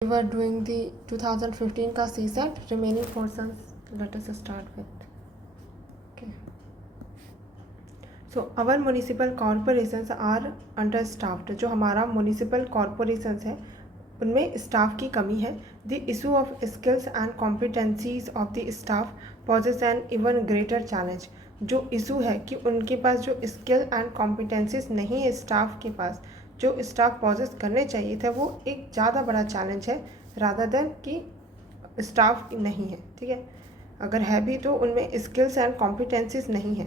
We were doing the 2015 का CSAT remaining portions. Let us start with. Okay. So our municipal corporations are understaffed. जो हमारा municipal corporations है उनमें staff की कमी है. The issue of skills and competencies of the staff poses an even greater challenge. जो issue है कि उनके पास जो स्किल एंड कॉम्पिटेंसीज नहीं है स्टाफ के पास, जो स्टाफ पॉजेस करने चाहिए थे, वो एक ज़्यादा बड़ा चैलेंज है रादर देन कि स्टाफ नहीं है. ठीक है, अगर है भी तो उनमें स्किल्स एंड कॉम्पिटेंसीज नहीं है.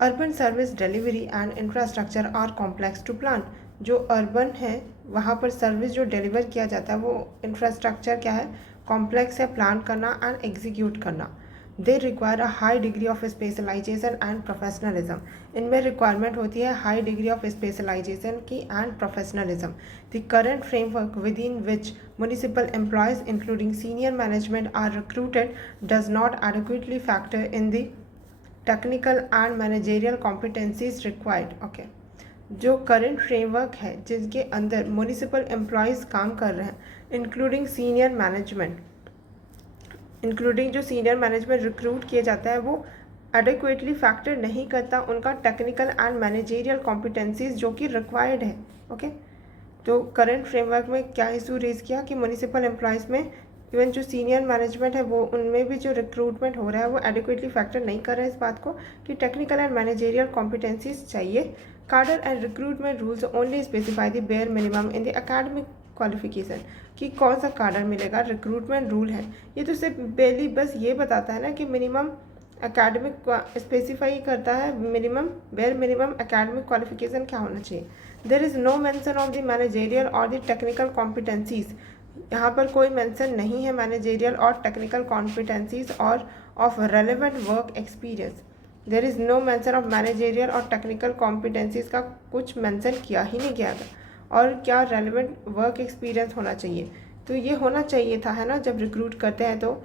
Urban service delivery and infrastructure are complex to plan. जो अर्बन है वहाँ पर सर्विस जो डिलीवर किया जाता है वो इंफ्रास्ट्रक्चर क्या है, कॉम्प्लेक्स है प्लान करना एंड एग्जीक्यूट करना. They require a high degree of specialisation and professionalism. इनमें रिक्वायरमेंट होती है हाई डिग्री ऑफ स्पेशलाइजेशन की and professionalism. The current framework within which municipal employees including senior management are recruited does not adequately factor in the technical and managerial competencies required. Okay, जो current framework है जिसके अंदर municipal employees काम कर रहे हैं, including जो senior management recruit किया जाता है, वो एडिक्वेटली फैक्टर नहीं करता उनका टेक्निकल एंड मैनेजेरियल कॉम्पिटेंसीज जो कि रिक्वायर्ड है. ओके, तो करंट फ्रेमवर्क में क्या इशू रेज किया कि म्यूनिसिपल एम्प्लॉयज़ में इवन जो सीनियर मैनेजमेंट है वो उनमें भी जो रिक्रूटमेंट हो रहा है वो एडिक्वेटली फैक्टर नहीं कर रहे हैं इस बात को कि टेक्निकल एंड मैनेजेरियल कॉम्पिटेंसीज चाहिए. कार्डर and recruitment rules only specify the bare minimum in the academic qualification. कि कौन सा कार्डर मिलेगा, रिक्रूटमेंट रूल है ये तो सिर्फ पहली बस ये बताता है ना कि मिनिमम एकेडमिक स्पेसिफाई करता है बेयर मिनिमम एकेडमिक क्वालिफिकेशन क्या होना चाहिए. There is no mention of the managerial और द टेक्निकल कॉम्पिटेंसीज. यहाँ पर कोई मेंशन नहीं है मैनेजेरियल और टेक्निकल कॉम्पिटेंसीज और of relevant work experience. There is no mention of managerial और टेक्निकल कॉम्पिटेंसीज का कुछ मेंशन किया ही नहीं गया था. और क्या रेलेवेंट वर्क एक्सपीरियंस होना चाहिए, तो ये होना चाहिए था, है ना, जब रिक्रूट करते हैं तो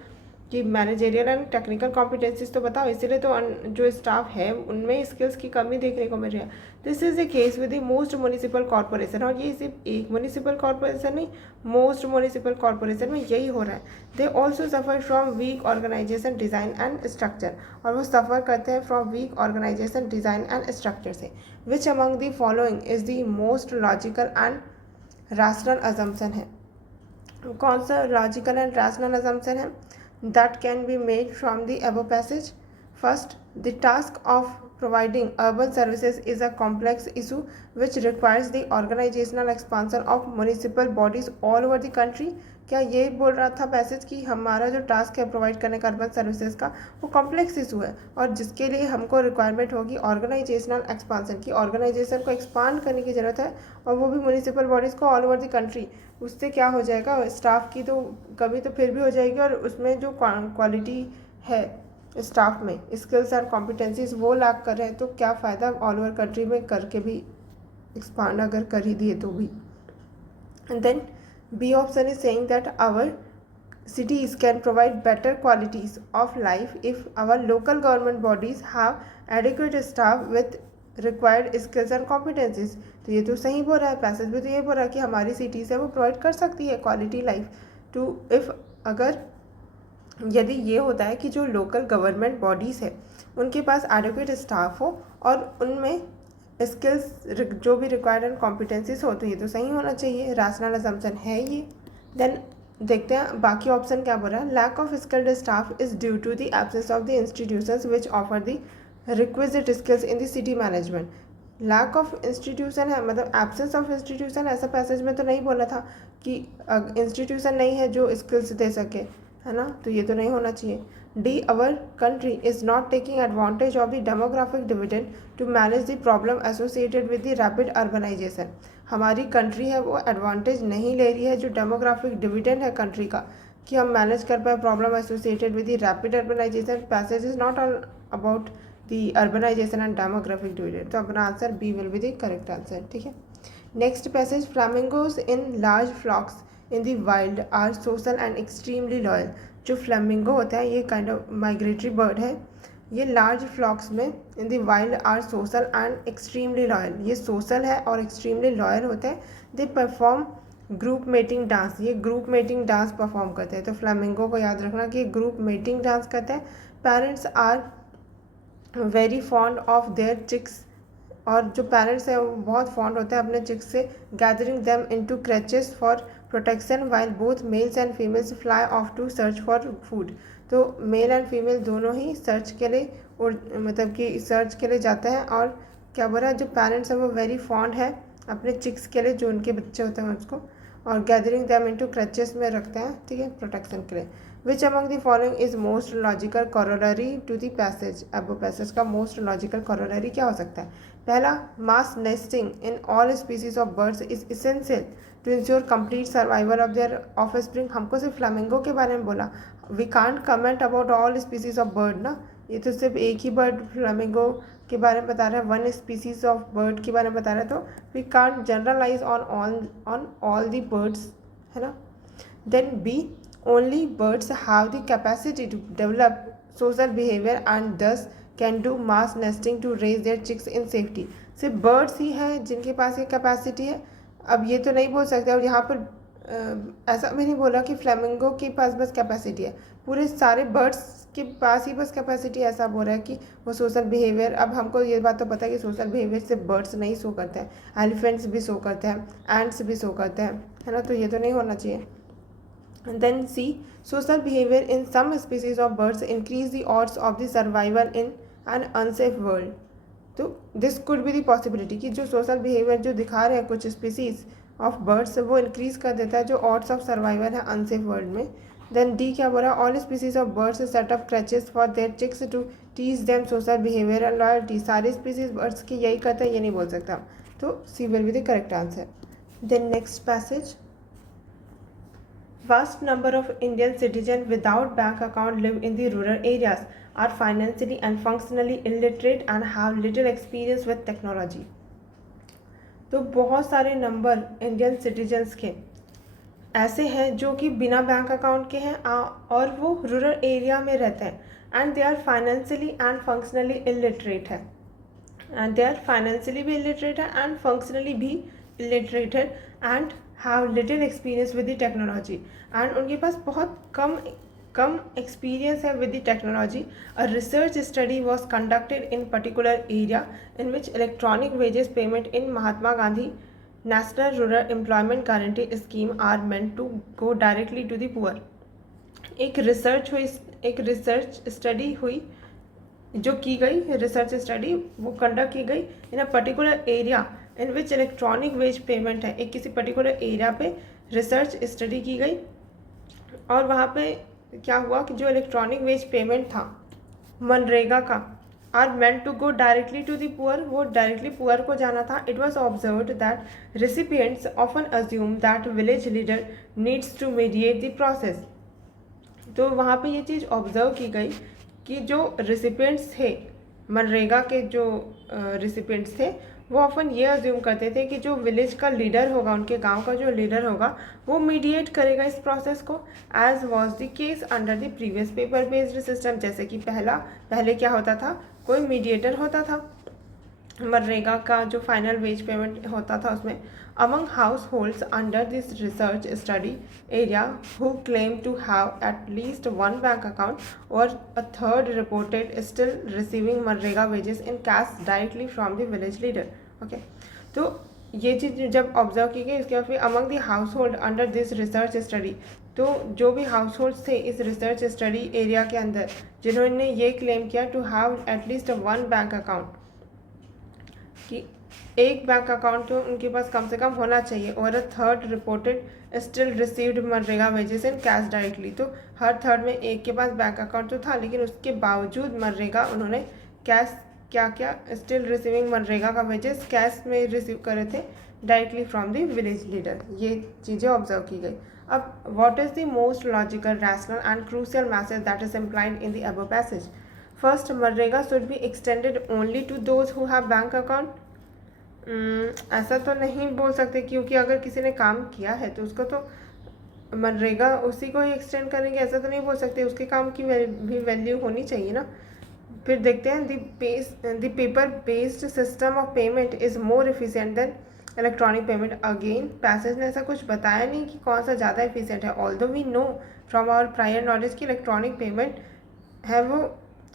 कि मैनेजेरियल एंड टेक्निकल कॉम्पिटेंसीज तो बताओ. इसीलिए तो जो स्टाफ है उनमें स्किल्स की कमी देखने को मिल रही है. This is the case with the most municipal corporation. और ये सिर्फ एक म्यूनिसिपल कॉर्पोरेशन नहीं, मोस्ट म्यूनिसिपल कॉर्पोरेशन में यही हो रहा है. They also suffer from weak organisation design and structure. और वो सफ़र करते हैं from weak organisation design and structure से. Which among the following is the most logical and rational assumption है. कौन सा लॉजिकल एंड रैशनल अजम्पशन है that can be made from the above passage? First, the task of providing urban services is a complex issue which requires the organizational expansion of municipal bodies all over the country. क्या ये बोल रहा था passage कि हमारा जो task है provide करने का अर्बन सर्विसेज का वो कॉम्प्लेक्स इशू है और जिसके लिए हमको रिक्वायरमेंट होगी ऑर्गेनाइजेशनल एक्सपांसन की. ऑर्गेनाइजेशन को एक्सपांड करने की ज़रूरत है और वो भी म्यूनिसिपल बॉडीज़ को ऑल ओवर द कंट्री. उससे क्या हो जाएगा, स्टाफ की तो कमी तो फिर भी हो जाएगी और उसमें जो क्वालिटी है स्टाफ में, स्किल्स एंड कॉम्पिटेंसीज वो लैक कर रहे हैं तो क्या फ़ायदा ऑल ओवर कंट्री में करके भी एक्सपांड अगर कर ही दिए तो भी. And then B option is saying that our cities can provide better qualities of life if our local government bodies have adequate staff with required skills and competencies. तो ये तो सही बोल रहा है, पैसेज भी तो ये बोल रहा है कि हमारी सिटीज़ है वो प्रोवाइड कर सकती है क्वालिटी लाइफ टू इफ़ अगर यदि ये होता है कि जो लोकल गवर्नमेंट बॉडीज़ है उनके पास एडिक्वेट स्टाफ हो और उनमें स्किल्स जो भी रिक्वायर्ड एंड कॉम्पिटेंसीज हो, तो ये तो सही होना चाहिए, रैशनल असम्पशन है ये. देन देखते हैं बाकी ऑप्शन क्या बोल रहा है. Lack of skilled staff is due to the absence of the institutions which offer the requisite skills in the city management. Lack of institution है मतलब एब्सेंस ऑफ इंस्टीट्यूशन. ऐसा पैसेज में तो नहीं बोला था कि इंस्टीट्यूशन नहीं है जो स्किल्स दे सके, है ना, तो ये तो नहीं होना चाहिए. D our country is not taking advantage of the demographic dividend to manage the problem associated with the rapid urbanisation. हमारी कंट्री है वो एडवांटेज नहीं ले रही है जो डेमोग्राफिक डिविडेंड है कंट्री का कि हम मैनेज कर पाए problem associated with the rapid urbanisation. Passage is not all about the urbanisation and demographic dividend. तो अपना answer B will be the correct answer. ठीक है, next passage. Flamingos in large flocks in the wild are social and extremely loyal. जो flamingo होता है ये kind of migratory bird है. ये लार्ज फ्लॉक्स में in the wild are social and extremely loyal. ये सोशल है और एक्सट्रीमली लॉयल होते हैं. They perform group mating dance, ये ग्रुप मेटिंग डांस परफॉर्म करते हैं। तो फ्लामिंगो को याद रखना कि ग्रुप मेटिंग डांस करते हैं। Parents are very fond of their chicks, और जो पेरेंट्स हैं वो बहुत फॉन्ड होते हैं अपने चिक्स से। Gathering them into creches for protection while both males and females fly off to search for food. तो मेल एंड फीमेल दोनों ही सर्च के लिए मतलब कि सर्च के लिए जाते हैं। और क्या बोला, जो पेरेंट्स हैं वो वेरी फॉन्ड है अपने चिक्स के लिए, जो उनके बच्चे होते हैं उसको, और गैदरिंग दैम इनटू क्रचेस में रखते हैं, ठीक है, प्रोटेक्शन के लिए। Which among the following is most logical corollary to the passage. अब वो पैसेज का मोस्ट लॉजिकल कॉरोलरी क्या हो सकता है? पहला, mass nesting in all species of birds is essential to ensure complete survival of their offspring. हमको सिर्फ फ्लामिंगो के बारे में बोला, we can't comment about all species of bird ना, ये तो सिर्फ एक ही बर्ड फ्लामिंगो के बारे में बता रहा है, वन स्पीसीज ऑफ बर्ड के बारे में बता रहा है, तो we can't generalise on all the birds, है ना। Then B, only birds have the capacity to develop social behaviour and thus can do mass nesting to raise their chicks in safety. सिर्फ बर्ड्स ही हैं जिनके पास ये capacity है। अब ये तो नहीं बोल सकते, और यहाँ पर ऐसा भी नहीं बोला कि फ्लेमिंगो के पास बस कैपेसिटी है, पूरे सारे बर्ड्स के पास ही बस कैपेसिटी, ऐसा बोल रहा है कि वो सोशल बिहेवियर। अब हमको ये बात तो पता है कि सोशल बिहेवियर सिर्फ बर्ड्स नहीं शो करते हैं, एलिफेंट्स भी शो करते हैं, एंड्स भी शो करते हैं, है ना, तो ये तो नहीं होना चाहिए। Then C, social behaviour in some species of birds increase the odds of the survival in an unsafe world. तो this could be the possibility कि जो सोशल बिहेवियर जो दिखा रहे हैं कुछ स्पीसीज ऑफ बर्ड्स, वो इंक्रीज कर देता है जो ऑड्स ऑफ सर्वाइवल है अनसेफ वर्ल्ड में। देन डी क्या बोल रहा है, all species of birds set up crutches for their chicks to teach them social behaviour and loyalty. सारे स्पीसीज बर्ड्स के यही करता है, ये नहीं बोल सकता, तो C will be the correct answer. Then next passage, vast number of Indian citizens without bank account live in the rural areas, are financially and functionally illiterate and have little experience with technology। तो बहुत सारे number Indian citizens के ऐसे हैं जो कि बिना bank account के हैं और वो रूरल एरिया में रहते हैं, and they are financially and functionally illiterate है, एंड दे आर फाइनेंशियली भी इलिटरेट है एंड फंक्शनली भी इलिटरेट है, and have little experience with the technology, and उनके पास बहुत कम एक्सपीरियंस है with the technology. A research study was conducted in particular area in which electronic wages payment in Mahatma Gandhi national rural employment guarantee scheme are meant to go directly to the poor. एक research study हुई जो की गई, research study वो conduct की गई in a particular area in which electronic wage payment है। एक किसी पर्टिकुलर एरिया पे रिसर्च स्टडी की गई और वहाँ पे क्या हुआ कि जो इलेक्ट्रॉनिक वेज पेमेंट था मनरेगा का, are meant to go directly to the poor, वो डायरेक्टली पुअर को जाना था। It was observed that recipients often assume that village leader needs to mediate the process. तो वहाँ पे ये चीज़ ऑब्जर्व की गई कि जो रिसिपिएंट्स थे मनरेगा के, जो रिसिपिएंट्स थे, वो ऑफन ये अज्यूम करते थे कि जो विलेज का लीडर होगा, उनके गांव का जो लीडर होगा, वो मीडिएट करेगा इस प्रोसेस को, as was the case under the previous paper based system. जैसे कि पहले क्या होता था, कोई मीडिएटर होता था मनरेगा का जो फाइनल वेज पेमेंट होता था उसमें। Among households under this research study area who claim to have at least one bank account और a third reported still receiving MNREGA wages in cash directly from the village leader. Okay, तो ये चीज़ जब observe की गई, उसके बाद फिर among the house hold under this research study, तो जो भी हाउस होल्ड्स थे इस रिसर्च स्टडी एरिया के अंदर जिन्होंने ये क्लेम किया to have at least one bank account, कि एक बैंक अकाउंट तो उनके पास कम से कम होना चाहिए, और a third reported still received MNREGA wages in cash directly. तो हर थर्ड में एक के पास बैंक अकाउंट तो था, लेकिन उसके बावजूद मनरेगा उन्होंने कैश क्या स्टिल रिसीविंग मनरेगा का वेजेस कैश में रिसीव करे थे directly from the village leader. ये चीज़ें ऑब्जर्व की गई। अब what is the most logical, rational and crucial message that is implied in the above passage? First, MNREGA should be extended only to those who have bank account. ऐसा तो नहीं बोल सकते, क्योंकि अगर किसी ने काम किया है तो उसको तो मनरेगा उसी को ही एक्सटेंड करेंगे, ऐसा तो नहीं बोल सकते, उसके काम की भी वैल्यू होनी चाहिए ना। फिर देखते हैं the paper based system of payment is more efficient then electronic payment. Again passage ने ऐसा कुछ बताया नहीं कि कौन सा ज़्यादा एफिशिएंट है, although we know from our prior knowledge कि इलेक्ट्रॉनिक पेमेंट है वो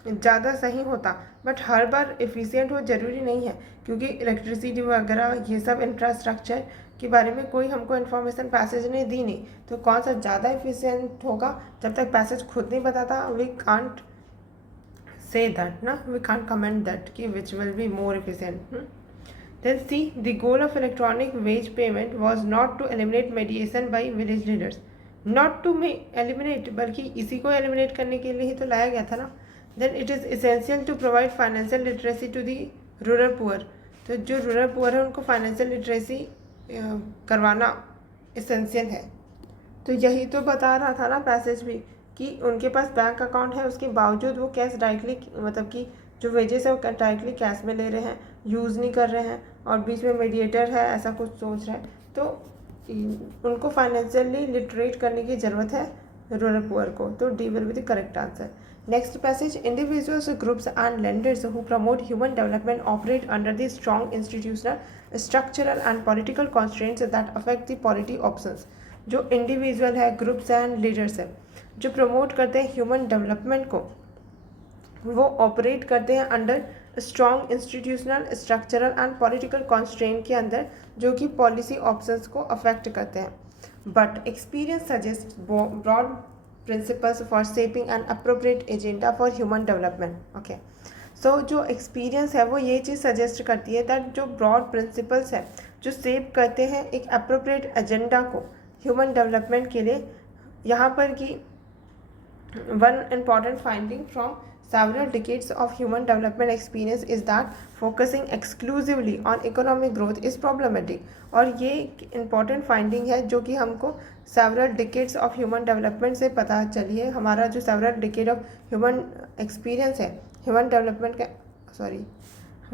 ज़्यादा सही होता, बट हर बार एफिशिएंट हो ज़रूरी नहीं है, क्योंकि इलेक्ट्रिसिटी वगैरह ये सब इंफ्रास्ट्रक्चर के बारे में कोई हमको इन्फॉर्मेशन पैसेज ने दी नहीं, तो कौन सा ज़्यादा एफिशिएंट होगा जब तक पैसेज खुद नहीं बताता we can't say that na, we can't comment that ki which will be more efficient. Then C, the goal of electronic wage payment was not to eliminate mediation by village leaders, not to eliminate बल्कि इसी को eliminate करने के लिए ही तो लाया गया था ना. Then it is essential to provide financial literacy to the rural poor, तो जो rural poor है उनको financial literacy करवाना essential है. तो यही तो बता रहा था ना पैसेज भी कि उनके पास बैंक अकाउंट है, उसके बावजूद वो कैश डायरेक्टली, मतलब कि जो वेजेस है वो डायरेक्टली कैश में ले रहे हैं, यूज़ नहीं कर रहे हैं, और बीच में मीडिएटर है ऐसा कुछ सोच रहे हैं, तो उनको फाइनेंशियली लिटरेट करने की ज़रूरत है रूरल पुअर को. तो D will be the correct answer. Next passage, individuals, groups and lenders who promote human development operate under the strong institutional, structural and political constraints that affect the polity options. जो individual है, groups and leaders है, जो promote करते हैं human development को, वो operate करते हैं under strong institutional, structural and political constraint के अंदर, जो कि पॉलिसी ऑप्शंस को अफेक्ट करते हैं. But experience suggest broad principles for shaping an appropriate agenda for human development. Okay, so जो एक्सपीरियंस है वो ये चीज़ सजेस्ट करती है दैट जो ब्रॉड प्रिंसिपल्स है जो शेप करते हैं एक अप्रोप्रिएट एजेंडा को ह्यूमन डेवलपमेंट के लिए. यहाँ पर कि one important finding from several decades of human development experience is that focusing exclusively on economic growth is problematic. और ये एक important finding है जो कि हमको several decades of human development से पता चली है. हमारा जो several decade of human experience है human development का,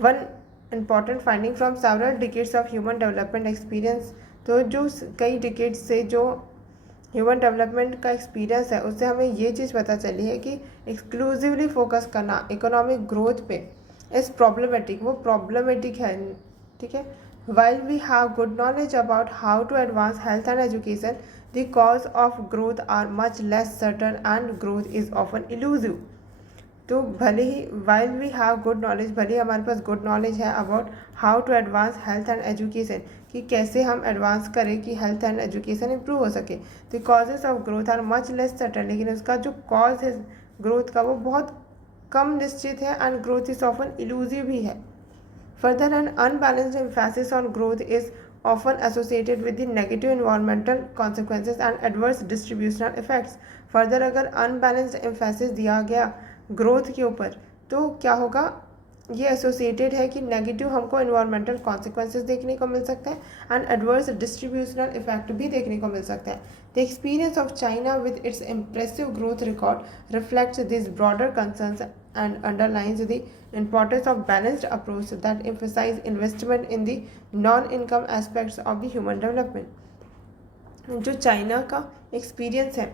one important finding from several decades of human development experience, तो जो कई decades से जो ह्यूमन डेवलपमेंट का एक्सपीरियंस है उससे हमें ये चीज़ पता चली है कि एक्सक्लूसिवली फोकस करना इकोनॉमिक ग्रोथ पे इज़ प्रॉब्लमेटिक, वो प्रॉब्लमेटिक है. ठीक है. While we have good knowledge about how to advance health and education, the cause of growth are much less certain and growth is often elusive. तो भले ही while we have good knowledge, भले ही हमारे पास गुड नॉलेज है about how to advance health and education, कि कैसे हम एडवांस करें कि हेल्थ एंड एजुकेशन इम्प्रूव हो सके. The causes of growth are much less certain, लेकिन उसका जो कॉज है ग्रोथ का वो बहुत कम निश्चित है, and growth is often elusive भी है. Further, N unbalanced emphasis on growth is often associated with the negative environmental consequences and adverse distributional effects. Further अगर अनबैलेंस्ड एम्फेसिस दिया गया ग्रोथ के ऊपर तो क्या होगा, ये एसोसिएटेड है कि नेगेटिव हमको इन्वायरमेंटल कॉन्सिक्वेंसेस देखने को मिल सकते हैं एंड एडवर्स डिस्ट्रीब्यूशनल इफेक्ट भी देखने को मिल सकता है. The experience of China with its impressive growth record reflects this broader concerns and underlines the importance of balanced approach that emphasize investment in the non-income aspects of the human development. जो China का experience है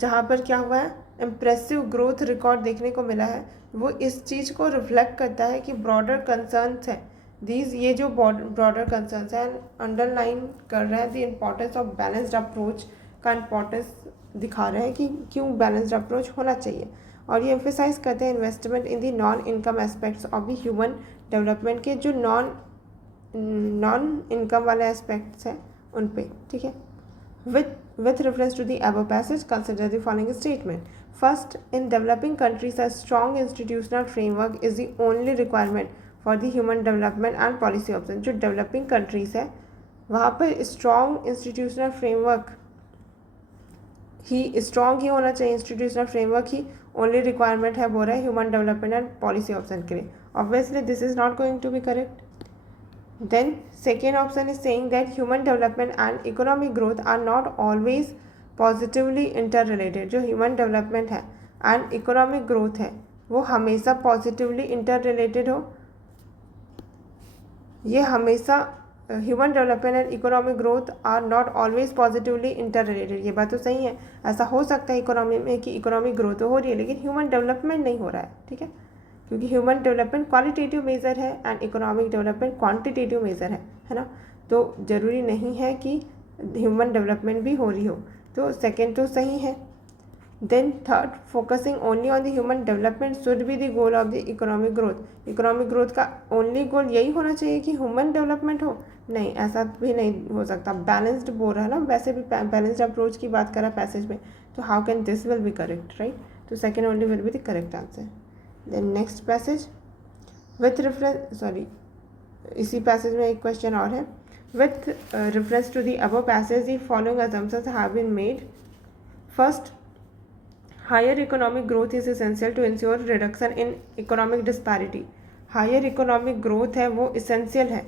जहाँ पर क्या हुआ है, impressive growth record देखने को मिला है, वो इस चीज़ को रिफ्लेक्ट करता है कि ब्रॉडर कंसर्न्स हैं दीज, ये जो ब्रॉडर कंसर्न्स हैं अंडरलाइन कर रहे हैं the importance of balanced approach का इम्पोर्टेंस दिखा रहे हैं कि क्यों बैलेंस्ड अप्रोच होना चाहिए. और ये एम्फेसाइज करते हैं investment in the non income aspects of the human development के जो नॉन इनकम वाले एस्पेक्ट्स हैं उन पे. ठीक है. With reference to the above passage, consider the following statement. First, in developing countries, a strong institutional framework is the only requirement for the human development and policy options. जो developing countries है वहाँ पर strong institutional framework ही strong ही होना चाहिए. Institutional framework ही only requirement है बोल रहा है human development and policy option के लिए. Obviously this is not going to be correct. Then second option is saying that human development and economic growth are not always positively interrelated. जो human development है and economic growth है वो हमेशा positively interrelated हो, ये हमेशा human development and economic growth are not always positively interrelated. ये बात तो सही है, ऐसा हो सकता है इकोनॉमी में कि इकोनॉमिक ग्रोथ तो हो रही है लेकिन ह्यूमन डेवलपमेंट नहीं हो रहा है. ठीक है, क्योंकि ह्यूमन डेवलपमेंट क्वालिटेटिव मेजर है and economic development quantitative measure है ना. तो ज़रूरी नहीं है कि ह्यूमन डेवलपमेंट भी हो रही हो, तो सेकेंड तो सही है। Then third, focusing only on the human development should be the goal of the economic growth. Economic growth का ओनली गोल यही होना चाहिए कि ह्यूमन डेवलपमेंट हो? नहीं, ऐसा भी नहीं हो सकता। बैलेंस्ड बोल रहा है ना, वैसे भी बैलेंस्ड अप्रोच की बात करा पैसेज में, तो how can this will be correct, right? तो second only will be the correct answer. Then next passage with reference, sorry इसी पैसेज में एक क्वेश्चन और है। With reference to the above passage the following assumptions have been made. First, higher economic growth is essential to ensure reduction in economic disparity. Higher economic growth है वो essential है,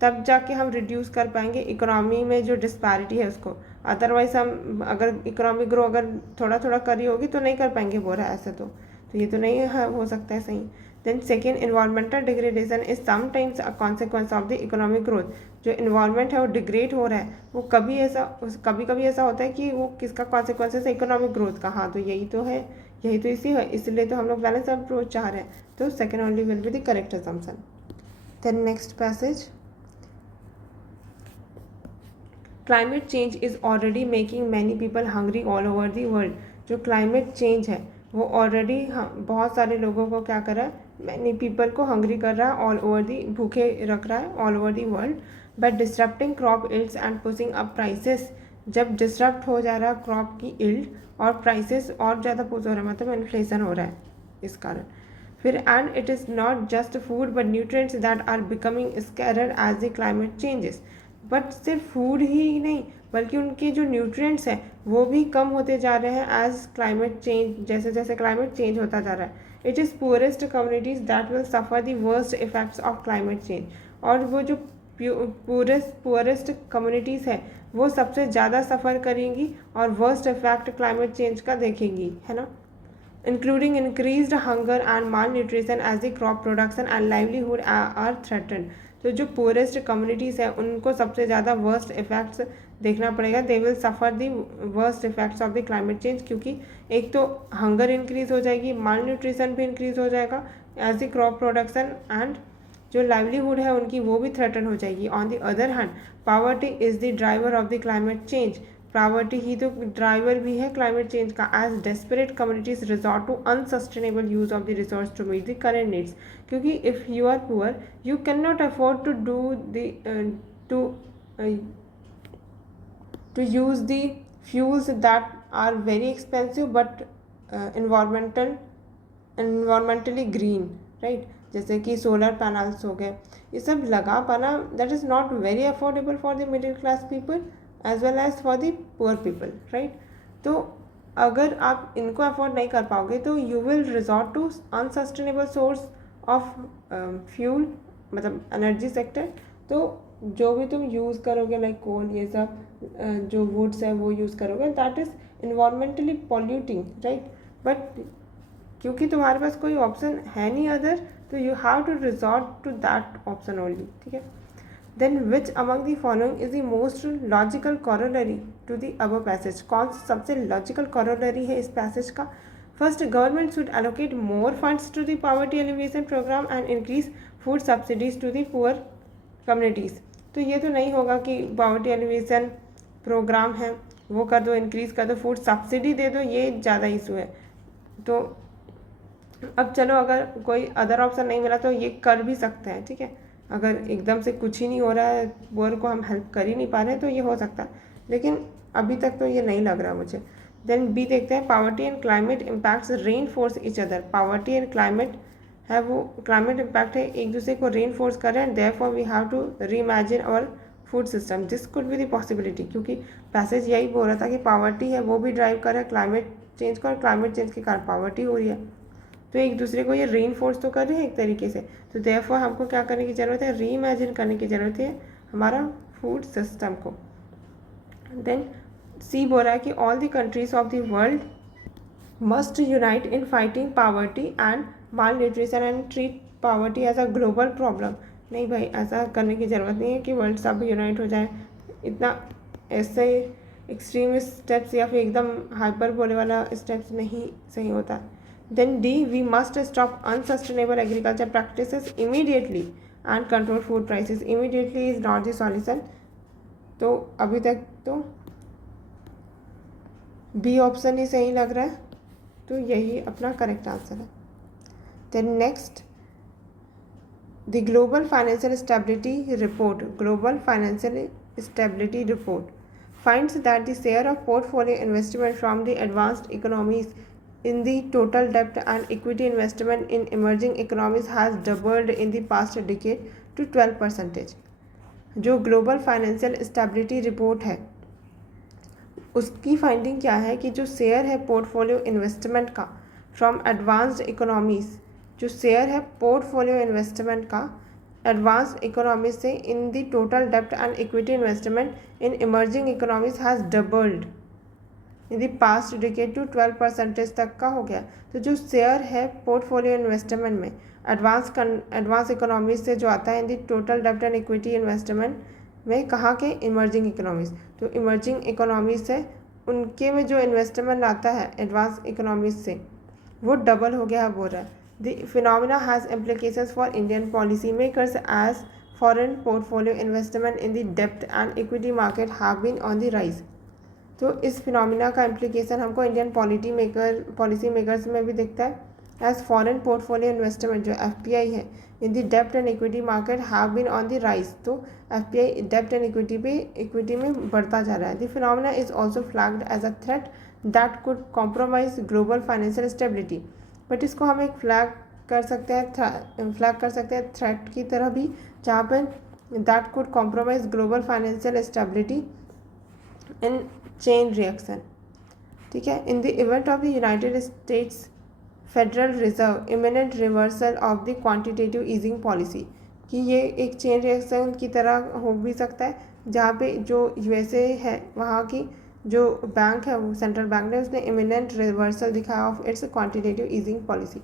तब जाके हम रिड्यूस कर पाएंगे इकोनॉमी में जो डिस्पैरिटी है उसको। अदरवाइज हम अगर इकोनॉमिक ग्रो अगर थोड़ा थोड़ा करी होगी तो नहीं कर पाएंगे बोल रहा है ऐसे, तो ये तो नहीं हो सकता है सही। Then second, environmental degradation is sometimes a consequence of the economic growth. जो इन्वायरमेंट है वो डिग्रेड हो रहा है, वो कभी कभी ऐसा होता है कि वो किसका कॉन्सिक्वेंसेस है? इकोनॉमिक ग्रोथ का। हाँ, तो यही तो है, यही तो इसी है, इसलिए तो हम लोग बैलेंस अप्रोच चाह रहे हैं। तो second only will be the correct assumption. Then next passage, climate change is already making many people hungry all over the world. जो क्लाइमेट चेंज है वो ऑलरेडी बहुत सारे लोगों को क्या कर रहा है? मैनी पीपल को हंग्री कर रहा है, ऑल ओवर दी, भूखे रख रहा है all over the world. But disrupting crop yields and pushing up prices, जब डिसरप्ट हो जा रहा है क्रॉप की इल्ड और प्राइसेस और ज़्यादा पुश हो रहा है, मतलब इन्फ्लेशन हो रहा है इस कारण। फिर and it is not just food but nutrients that are becoming scarcer as the climate changes. But सिर्फ फूड ही नहीं, बल्कि उनके जो न्यूट्रिएंट्स हैं वो भी कम होते जा रहे हैं एज क्लाइमेट चेंज, जैसे जैसे क्लाइमेट चेंज होता जा रहा है। It is poorest communities that will suffer the worst effects of climate change. और वो जो पुअरेस्ट कम्युनिटीज़ है वो सबसे ज़्यादा सफ़र करेंगी और वर्स्ट इफेक्ट क्लाइमेट चेंज का देखेंगी, है ना? Including increased hunger and malnutrition as the crop production and livelihood are threatened. तो जो पुअरेस्ट कम्युनिटीज़ है उनको सबसे ज़्यादा वर्स्ट इफेक्ट्स देखना पड़ेगा। They will suffer the worst effects of the climate change, क्योंकि एक तो हंगर इंक्रीज़ हो जाएगी, माल न्यूट्रिशन भी इंक्रीज़ हो जाएगा as the crop production, and जो लाइवलीहुड है उनकी वो भी थ्रेटन हो जाएगी। On the other hand, poverty is the driver of the climate change. Poverty ही तो ड्राइवर भी है क्लाइमेट चेंज का। As desperate communities resort to unsustainable use of the resource to meet the current needs, क्योंकि if you are poor you can not afford to do to use the fuels that are very expensive but environmentally green, right? जैसे कि solar panels हो गए, ये सब लगा पाना that is not very affordable for the middle class people as well as for the poor people, right? तो अगर आप इनको अफोर्ड नहीं कर पाओगे तो you will resort to unsustainable source of fuel, मतलब एनर्जी सेक्टर। तो जो भी तुम यूज़ करोगे लाइक कोल, ये सब जो वुड्स है वो यूज़ करोगे, that is environmentally polluting, right? But क्योंकि तुम्हारे पास कोई ऑप्शन है नहीं अदर, तो you have to resort to that option only, ठीक है? Then which among the following is the most logical corollary to the above passage? कौन सा सबसे लॉजिकल कॉरोलरी है इस पैसेज का? First, government should allocate more funds to the poverty alleviation programme and increase food subsidies to the poor communities. तो ये तो नहीं होगा कि पॉवर्टी एलिविएशन प्रोग्राम है वो कर दो, इंक्रीज़ कर दो, फूड सब्सिडी दे दो, ये ज़्यादा इशू है। तो अब चलो अगर कोई अदर ऑप्शन नहीं मिला तो ये कर भी सकते हैं, ठीक है? अगर एकदम से कुछ ही नहीं हो रहा है, पुअर को हम हेल्प कर ही नहीं पा रहे हैं, तो ये हो सकता है, लेकिन अभी तक तो ये नहीं लग रहा मुझे। देन बी देखते हैं, poverty and climate impacts reinforce each other. Poverty and climate है वो क्लाइमेट इम्पैक्ट है, एक दूसरे को रेनफोर्स कर रहे हैं, therefore we have to reimagine our food system. This could be the possibility, क्योंकि पैसेज यही बोल रहा था कि पावर्टी है वो भी ड्राइव कर रहा है क्लाइमेट चेंज को, और क्लाइमेट चेंज के कारण पावर्टी हो रही है, तो एक दूसरे को ये रेनफोर्स तो कर रहे हैं एक तरीके से। तो देयरफॉर हमको क्या करने की ज़रूरत है? रीइमेजिन करने की ज़रूरत है हमारा फूड सिस्टम को। देन सी बोल रहा है कि all the countries of the world must unite in fighting poverty and malnutrition and treat poverty as a global problem. नहीं भाई, ऐसा करने की ज़रूरत नहीं है कि वर्ल्ड सब यूनाइट हो जाए, इतना ऐसे एक्सट्रीम स्टेप्स या फिर एकदम हाइपर बोले वाला स्टेप्स नहीं सही होता। Then D, we must stop unsustainable agriculture practices immediately and control food prices. Immediately is not the solution, तो अभी तक तो बी ऑप्शन ही सही लग रहा है, तो यही अपना करेक्ट आंसर है। Then next, the global financial stability report finds that the share of portfolio investment from the advanced economies in the total debt and equity investment in emerging economies has doubled in the past decade to 12%। जो global financial stability report है उसकी finding क्या है कि जो share है portfolio investment का from advanced economies, जो शेयर है पोर्टफोलियो इन्वेस्टमेंट का एडवांस्ड इकोनॉमीज से इन द टोटल डेप्ट and equity investment in emerging economies has doubled in the past decade to 12% तक का हो गया। तो जो शेयर है पोर्टफोलियो इन्वेस्टमेंट में एडवांस इकोनॉमीज से जो आता है इन द टोटल डेप्ट एंड इक्विटी इन्वेस्टमेंट में, कहाँ के, इमर्जिंग इकोनॉमीज़। तो इमर्जिंग इकोनॉमीज से उनके में जो इन्वेस्टमेंट आता है एडवांस इकोनॉमीज से वो डबल हो गया है बोल रहा है। The phenomena has implications for Indian policymakers as foreign portfolio investment in the debt and equity market have been on the rise। तो इस फिनोमिना का इम्प्लीकेशन हमको इंडियन पॉलिसी मेकर्स में भी दिखता है एज फॉरेन पोर्टफोलियो इन्वेस्टमेंट जो FPI है इन द डेप्ट and equity market have been on the rise. तो FPI डेप्ट एंड इक्विटी में बढ़ता जा रहा है। The phenomena is also flagged as a threat that could compromise global financial stability. But इसको हम एक फ्लैग कर सकते हैं थ्रेट की तरह भी, जहाँ पर that could compromise global financial stability in chain reaction. ठीक है, in the event of the United States Federal Reserve imminent reversal of the quantitative easing policy, कि ये एक चेन रिएक्शन की तरह हो भी सकता है, जहाँ पे जो USA है वहाँ की जो बैंक है वो सेंट्रल बैंक ने उसने इमिनेंट रिवर्सल दिखाया of its quantitative easing policy.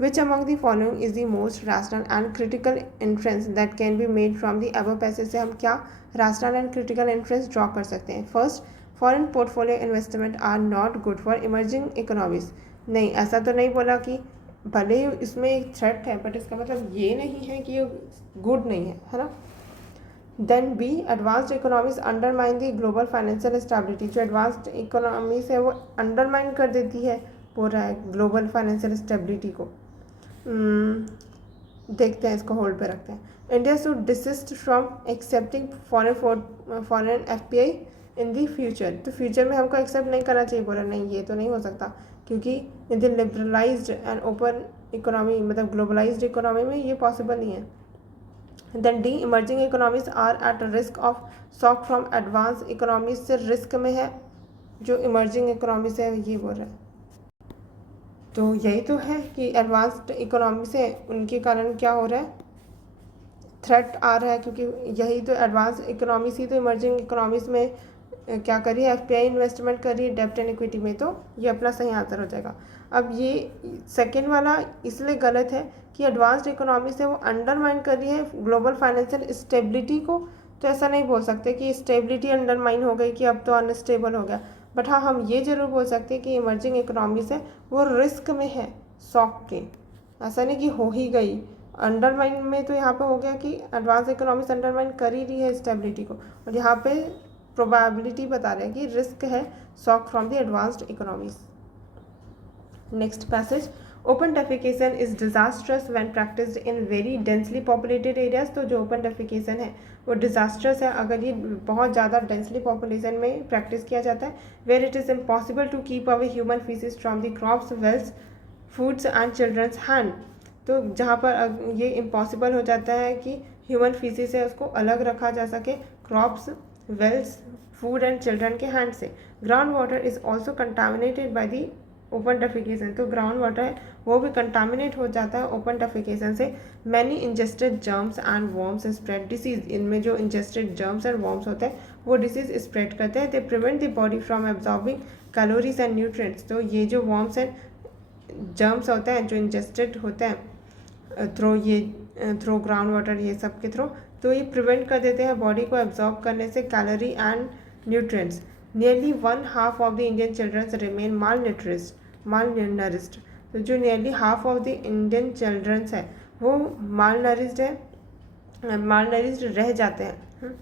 Which among the following is the most rational and critical inference that can be made from the above passage से हम क्या rational and critical inference draw कर सकते हैं। First, foreign portfolio investment are not good for emerging economies. नहीं, ऐसा तो नहीं बोला कि भले ही इसमें एक थ्रेट है बट इसका मतलब ये नहीं है कि ये गुड नहीं है ना। Then B, advanced economies undermine the global financial stability. जो एडवांस्ड इकोनॉमीज है वो अंडरमाइन कर देती है बोल रहा है ग्लोबल फाइनेंशियल स्टेबिलिटी को। देखते हैं, इसको होल्ड पे रखते हैं। India should desist from accepting foreign FPI in the future. तो फ्यूचर में हमको एक्सेप्ट नहीं करना चाहिए बोला। नहीं, ये तो नहीं हो सकता क्योंकि in the liberalised and open economy मतलब ग्लोबलाइज्ड इकोनॉमी में ये पॉसिबल नहीं है। Then D, emerging economies are at risk of shock from advance economies से रिस्क में है जो इमर्जिंग इकोनॉमीज है, ये बोल रहा है। तो यही तो है कि एडवांस्ड इकोनॉमी से उनके कारण क्या हो रहा है, थ्रेट आ रहा है, क्योंकि यही तो एडवांस इकोनॉमीज ही तो इमर्जिंग इकोनॉमीज में क्या करी है, FPI इन्वेस्टमेंट करी डेप्ट एंड इक्विटी में। तो ये अपना सही आंसर हो जाएगा। अब ये सेकेंड वाला इसलिए गलत है कि एडवांस्ड इकोनॉमी से वो अंडरमाइन कर रही है ग्लोबल फाइनेंशियल स्टेबिलिटी को। तो ऐसा नहीं बोल सकते कि स्टेबिलिटी अंडरमाइन हो गई कि अब तो अनस्टेबल हो गया। बट हाँ, हम ये जरूर बोल सकते हैं कि इमर्जिंग इकोनॉमीज है वो रिस्क में है शॉक के। ऐसा नहीं कि हो ही गई, अंडरमाइन में तो यहाँ पे हो गया कि एडवांस इकोनॉमीज अंडरमाइन कर ही रही है स्टेबिलिटी को, और यहाँ पे प्रोबेबिलिटी बता रहे हैं कि रिस्क है shock from the advanced economies. Next passage, open defecation is disastrous when practised in very densely populated areas. तो जो ओपन डेफिकेशन है वो डिजास्ट्रस है अगर ये बहुत ज़्यादा डेंसली पॉपुलेशन में प्रैक्टिस किया जाता है। Where it is impossible to keep away human faeces from the crops, wells, foods and children's hand. तो जहाँ पर ये इम्पॉसिबल हो जाता है कि ह्यूमन फीसिस से उसको अलग रखा जा सके crops, wells, food and children के हैंड से। Ground water is also contaminated by the open defecation. तो ग्राउंड वाटर है वो भी कंटामिनेट हो जाता है ओपन डेफिकेशन से। Many ingested germs and worms spread disease. इनमें जो इंजेस्टेड जर्म्स एंड वॉर्म्स होते हैं वो डिसीज स्प्रेड करते हैं। They prevent the body from absorbing calories and nutrients. तो ये जो वॉर्म्स एंड जर्म्स होते हैं जो इंजेस्टेड होते हैं थ्रो ग्राउंड वाटर ये सब के थ्रू, तो ये प्रिवेंट कर देते हैं बॉडी को एब्जॉर्ब करने से calorie and nutrients. Nearly 1/2 of the Indian childrens remain malnourished. तो जो nearly half of the Indian childrens है वो मालनरिस्ड रह जाते हैं।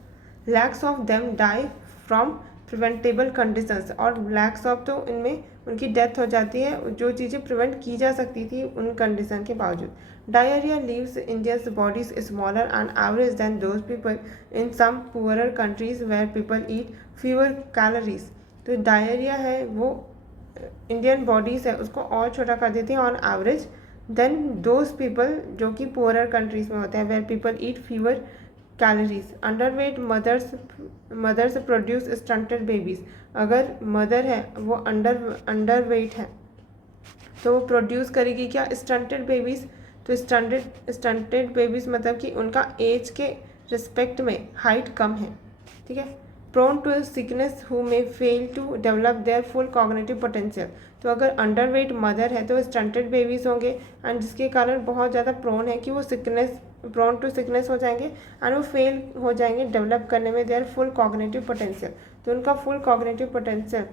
Lakhs of them die from preventable conditions, और लैक्स ऑफ तो इनमें उनकी डेथ हो जाती है जो चीज़ें प्रिवेंट की जा सकती थी उन कंडीशन के बावजूद। Diarrhoea leaves Indians bodies smaller and average than those people in some poorer countries where people eat fewer calories. तो डायरिया है वो इंडियन बॉडीज़ है उसको और छोटा कर देती है on average than those people जो कि पुअरर कंट्रीज में होते हैं where people eat fewer calories. Underweight mothers produce stunted babies, अगर मदर है वो अंडरवेट है तो वो प्रोड्यूस करेगी क्या, स्टंटेड बेबीज़। तो स्टंटेड बेबीज़ मतलब कि उनका एज के रिस्पेक्ट में हाइट कम है, ठीक है। Prone to sickness who may fail to develop their full cognitive potential, तो अगर अंडरवेट मदर है तो स्टंटेड बेबीज़ होंगे एंड जिसके कारण बहुत ज़्यादा प्रोन है कि वो प्रोन टू सिकनेस हो जाएंगे एंड वो फेल हो जाएंगे डेवलप करने में देयर फुल कॉग्निटिव पोटेंशियल। तो उनका फुल कॉग्निटिव पोटेंशियल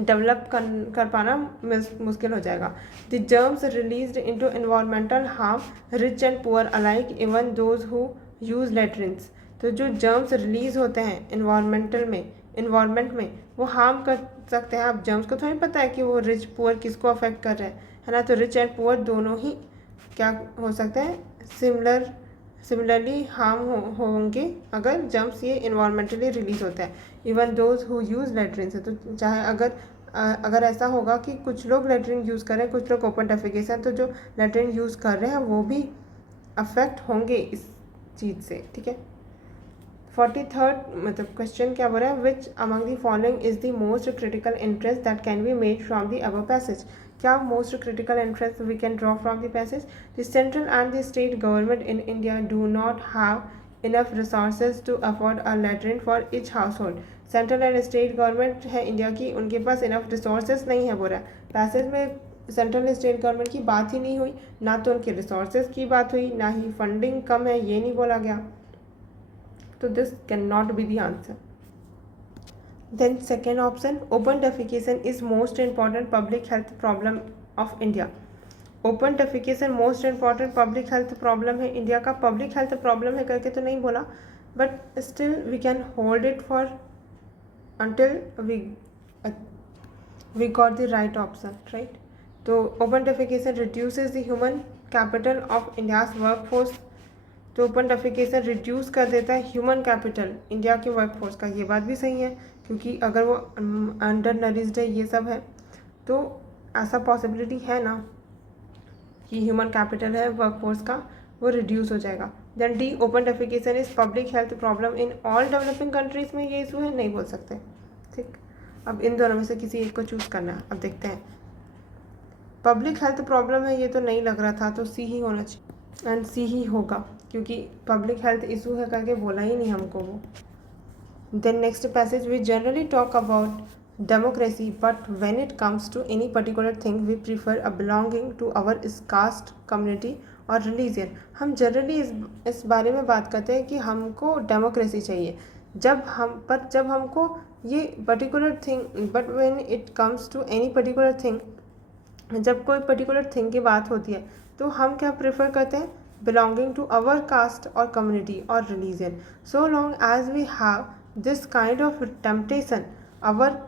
डेवलप कर पाना मुश्किल हो जाएगा। The germs released into environmental harm rich and poor alike even those who use latrines, तो जो जर्म्स रिलीज होते हैं इन्वायरमेंट में वो हार्म कर सकते हैं। आप जर्म्स को थोड़ी पता है कि वो रिच पुअर किसको अफेक्ट कर रहे हैं, है ना। तो रिच एंड पुअर दोनों ही क्या हो सकते हैं, सिमिलरली हार्म होंगे अगर जर्म्स ये इन्वायरमेंटली रिलीज होता है। Even those who use latrine से, तो चाहे अगर ऐसा होगा कि कुछ लोग लेट्रिन यूज़ कर रहे हैं कुछ लोग ओपन डेफिकेशन, तो जो लेट्रिन यूज़ कर रहे हैं वो भी अफेक्ट होंगे इस चीज़ से, ठीक है। 43rd मतलब क्वेश्चन क्या बोल रहा है, which among the following is the most critical interest that can be made from the above passage, क्या most critical interest we can draw from the passage. The central and the state government in India do not have enough resources to afford a latrine for each household. Central and state government है India की, उनके पास enough resources नहीं है बोल रहा है। Passage में central state government की बात ही नहीं हुई, ना तो उनके रिसोर्सेज की बात हुई, ना ही फंडिंग कम है ये नहीं बोला गया, तो this can not be the answer. Then second option, open defecation is most important public health problem of India. Open defecation most important public health problem है इंडिया का, पब्लिक हेल्थ प्रॉब्लम है करके तो नहीं बोला, but still we can hold it for until we got the right option, right। तो open defecation reduces the human capital of India's workforce, तो open defecation reduce कर देता है ह्यूमन कैपिटल इंडिया के वर्कफोर्स का। ये बात भी सही है क्योंकि अगर वो अंडर नरिश्ड है ये सब है तो ऐसा पॉसिबिलिटी है ना कि ह्यूमन कैपिटल है वर्कफोर्स का वो रिड्यूस हो जाएगा। Then D, open defecation is public health problem in all developing countries में ये इशू है, नहीं बोल सकते, ठीक। अब इन दोनों में से किसी एक को चूज़ करना है, अब देखते हैं। पब्लिक हेल्थ प्रॉब्लम है ये तो नहीं लग रहा था, तो सी ही होना चाहिए एंड सी ही होगा क्योंकि पब्लिक हेल्थ इशू है करके बोला ही नहीं हमको वो। Then next passage, we generally talk about democracy but when it comes to any particular thing we prefer a belonging to our caste community और रिलीजन। हम जनरली इस बारे में बात करते हैं कि हमको डेमोक्रेसी चाहिए जब हमको ये particular thing, but when it comes to any particular thing, जब कोई पर्टिकुलर थिंग की बात होती है तो हम क्या प्रेफर करते हैं, बिलोंगिंग टू आवर कास्ट और कम्युनिटी और religion. So long as we have this kind of temptation our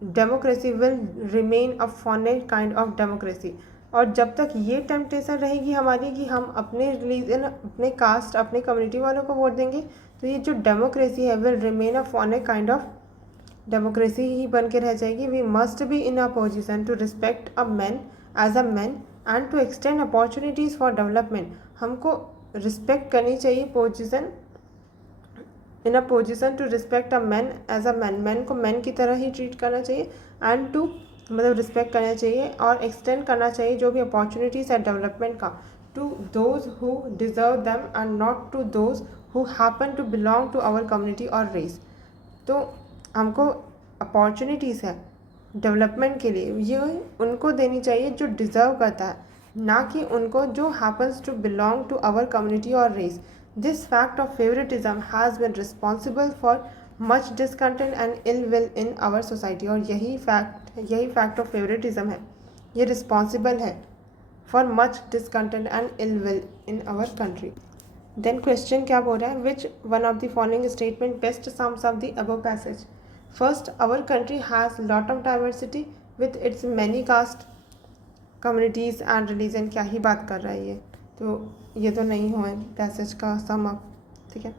democracy will remain a fortunate kind of democracy. और जब तक ये टेम्पटेशन रहेगी हमारी कि हम अपने रिलीजन, अपने कास्ट, अपने कम्युनिटी वालों को वोट देंगे, तो ये जो डेमोक्रेसी है will remain a fortunate kind of democracy ही बन के रह जाएगी। We must be in a position to respect a man as a man and to extend opportunities for development. हमको रिस्पेक्ट करनी चाहिए position, in a position to respect a man as a man, man को man की तरह ही treat करना चाहिए and to मतलब respect करना चाहिए और एक्सटेंड करना चाहिए जो भी अपॉर्चुनिटीज़ है डेवलपमेंट का, to those who deserve them and not to those who happen to belong to our community और रेस। तो हमको अपॉर्चुनिटीज़ है डेवलपमेंट के लिए ये उनको देनी चाहिए जो डिज़र्व करता है, ना कि उनको जो happens to belong to our community और race. This fact of favouritism has been responsible for much discontent and ill will in our society. और यही फैक्ट ऑफ फेवरेटिज्म है, ये रिस्पॉन्सिबल है for much discontent and ill will in our country. Then question क्या बोल रहा है, which one of the following statement best sums up the above passage. First, our country has lot of diversity with its many caste communities and religion. क्या ही बात कर रहा है ये, तो ये तो नहीं हुआ पैसेज का सम अप, ठीक है।